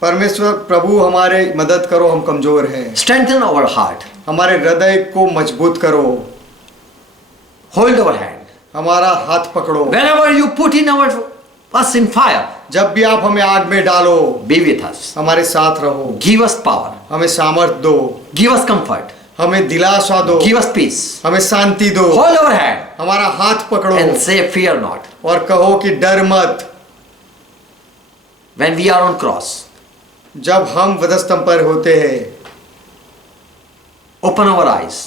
परमेश्वर प्रभु हमारे मदद करो, हम कमजोर हैं। Strengthen our heart. हमारे हृदय को मजबूत करो। Hold our hand. हमारा हाथ पकड़ो। Whenever you put in us in fire, जब भी आप हमें आग में डालो be with us. हमारे साथ रहो। Give us power. हमें सामर्थ दो। Give us comfort. हमें दिलासा दो, Give us peace. हमें शांति दो, Hold our hand हमारा हाथ पकड़ो and say, fear not. और कहो कि डर मत। When we are on cross, जब हम वधस्तंभ पर होते हैं open our eyes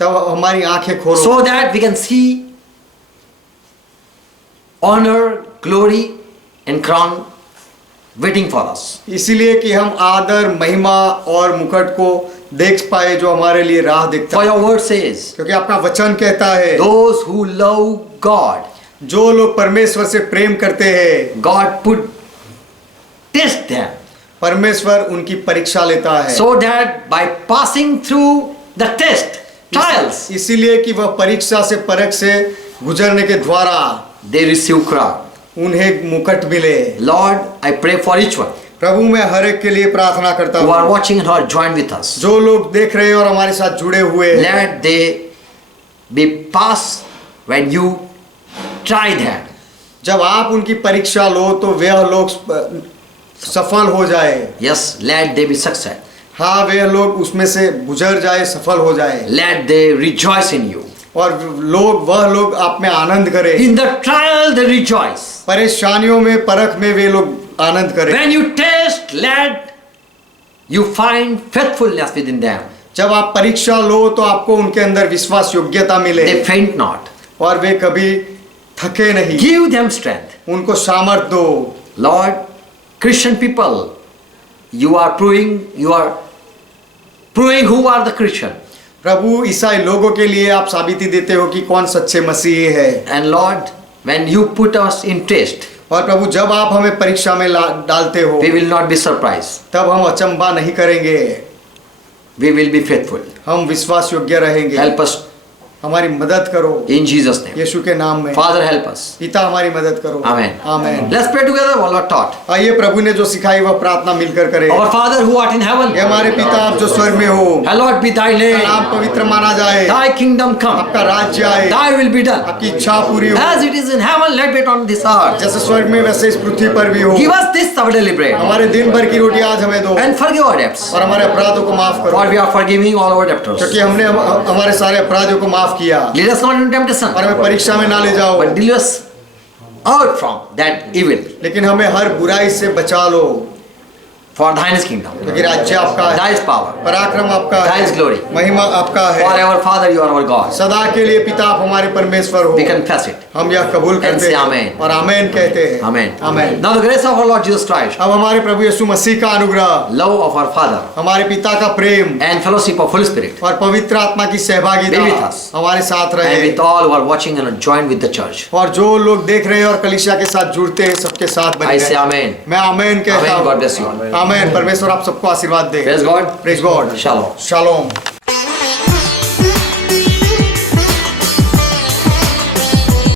तब हमारी आंखें खोलो, so that we can see honor, glory and crown waiting for us. इसीलिए कि हम आदर, महिमा और मुकुट को देख पाए जो हमारे लिए राह दिखता For है। your word says, क्योंकि आपका वचन कहता है those who love God, जो लोग परमेश्वर से प्रेम करते हैं, God put test them परमेश्वर उनकी परीक्षा लेता है, so that by passing through the test, trials, इसीलिए कि वह परीक्षा से परख से गुजरने के द्वारा they receive crown. उन्हें मुकुट मिले। Lord, I pray for each one प्रभु मैं हर एक के लिए प्रार्थना करता who are हूँ, watching and who are joined with us. जो लोग देख रहे हैं और हमारे साथ जुड़े हुए हैं, Let they be passed when you try them. जब आप उनकी परीक्षा लो तो वह लोग सफल हो जाए। Yes, let they be success. हाँ, वे लोग उसमें से गुजर जाए, सफल हो जाए Let they rejoice in you. और वह लोग आप में आनंद करें। In the trial they rejoice. परेशानियों में, परख में वे लोग आनंद करें। When you test, let you find faithfulness within them. जब आप परीक्षा लो तो आपको उनके अंदर विश्वास योग्यता मिले They faint not. और वे कभी थके नहीं। Give them strength. उनको सामर्थ दो। Lord, Christian people, you are proving who are the Christian. प्रभु ईसाई लोगों के लिए आप साबिती देते हो कि कौन सच्चे मसीही है। And Lord, when you put us in test, और प्रभु जब आप हमें परीक्षा में डालते हो we will not be surprised. तब हम अचंभा नहीं करेंगे, We will be faithful. हम विश्वास योग्य रहेंगे। Help us हमारी मदद करो in Jesus' name. यीशु के नाम में। Father, help us. पिता हमारी मदद करो। Amen. Amen. Let's pray together while we're taught. आइए प्रभु ने जो सिखाई वह प्रार्थना मिलकर करें। Our Father who art in heaven, ये हमारे पिता आप जो स्वर्ग में हो, hallowed be thy आपका name. नाम पवित्र माना जाए, Thy kingdom come. आपका राज्य आए, Thy will be done. आपकी इच्छा पूरी हो, As it is in heaven, let it be on this earth. जैसे स्वर्ग में वैसे इस पृथ्वी पर भी हो। Give us this our daily bread. हमारे दिन भर की रोटी आज हमें दो And forgive our debts. और हमारे अपराधों को माफ करो, For we are forgiving all our debtors. क्योंकि हमने हमारे सारे अपराधों को माफ किया। Lead us not into temptation, और हमें परीक्षा में ना ले जाओ, but deliver us out from that evil. लेकिन हमें हर बुराई से बचा लो, For thine is kingdom, क्योंकि राज्य आपका है, thy is power, पराक्रम आपका thy is है, glory. महिमा आपका है। Forever, Father, you are our God. सदा के लिए पिता आप हमारे परमेश्वर हो। We confess it. हम यह कबूल And करते say हैं amen. और आमेन कहते हैं। Amen. Amen. Now the grace of our Lord Jesus Christ, अब हमारे प्रभु यीशु मसीह का अनुग्रह, love of our Father, हमारे पिता का प्रेम and fellowship of Holy Spirit, और पवित्र आत्मा की Be सहभागिता with us. हमारे साथ and रहे। with all who are watching and are joined with the church. और जो लोग देख रहे हैं और कलीसिया के साथ जुड़ते हैं सबके साथ बने I say रहें। amen. मैं आमेन कहता Amen. हूँ। God bless you all. आमेन। परमेश्वर आप सबको आशीर्वाद दे। Praise God. Praise God. Shalom. Shalom.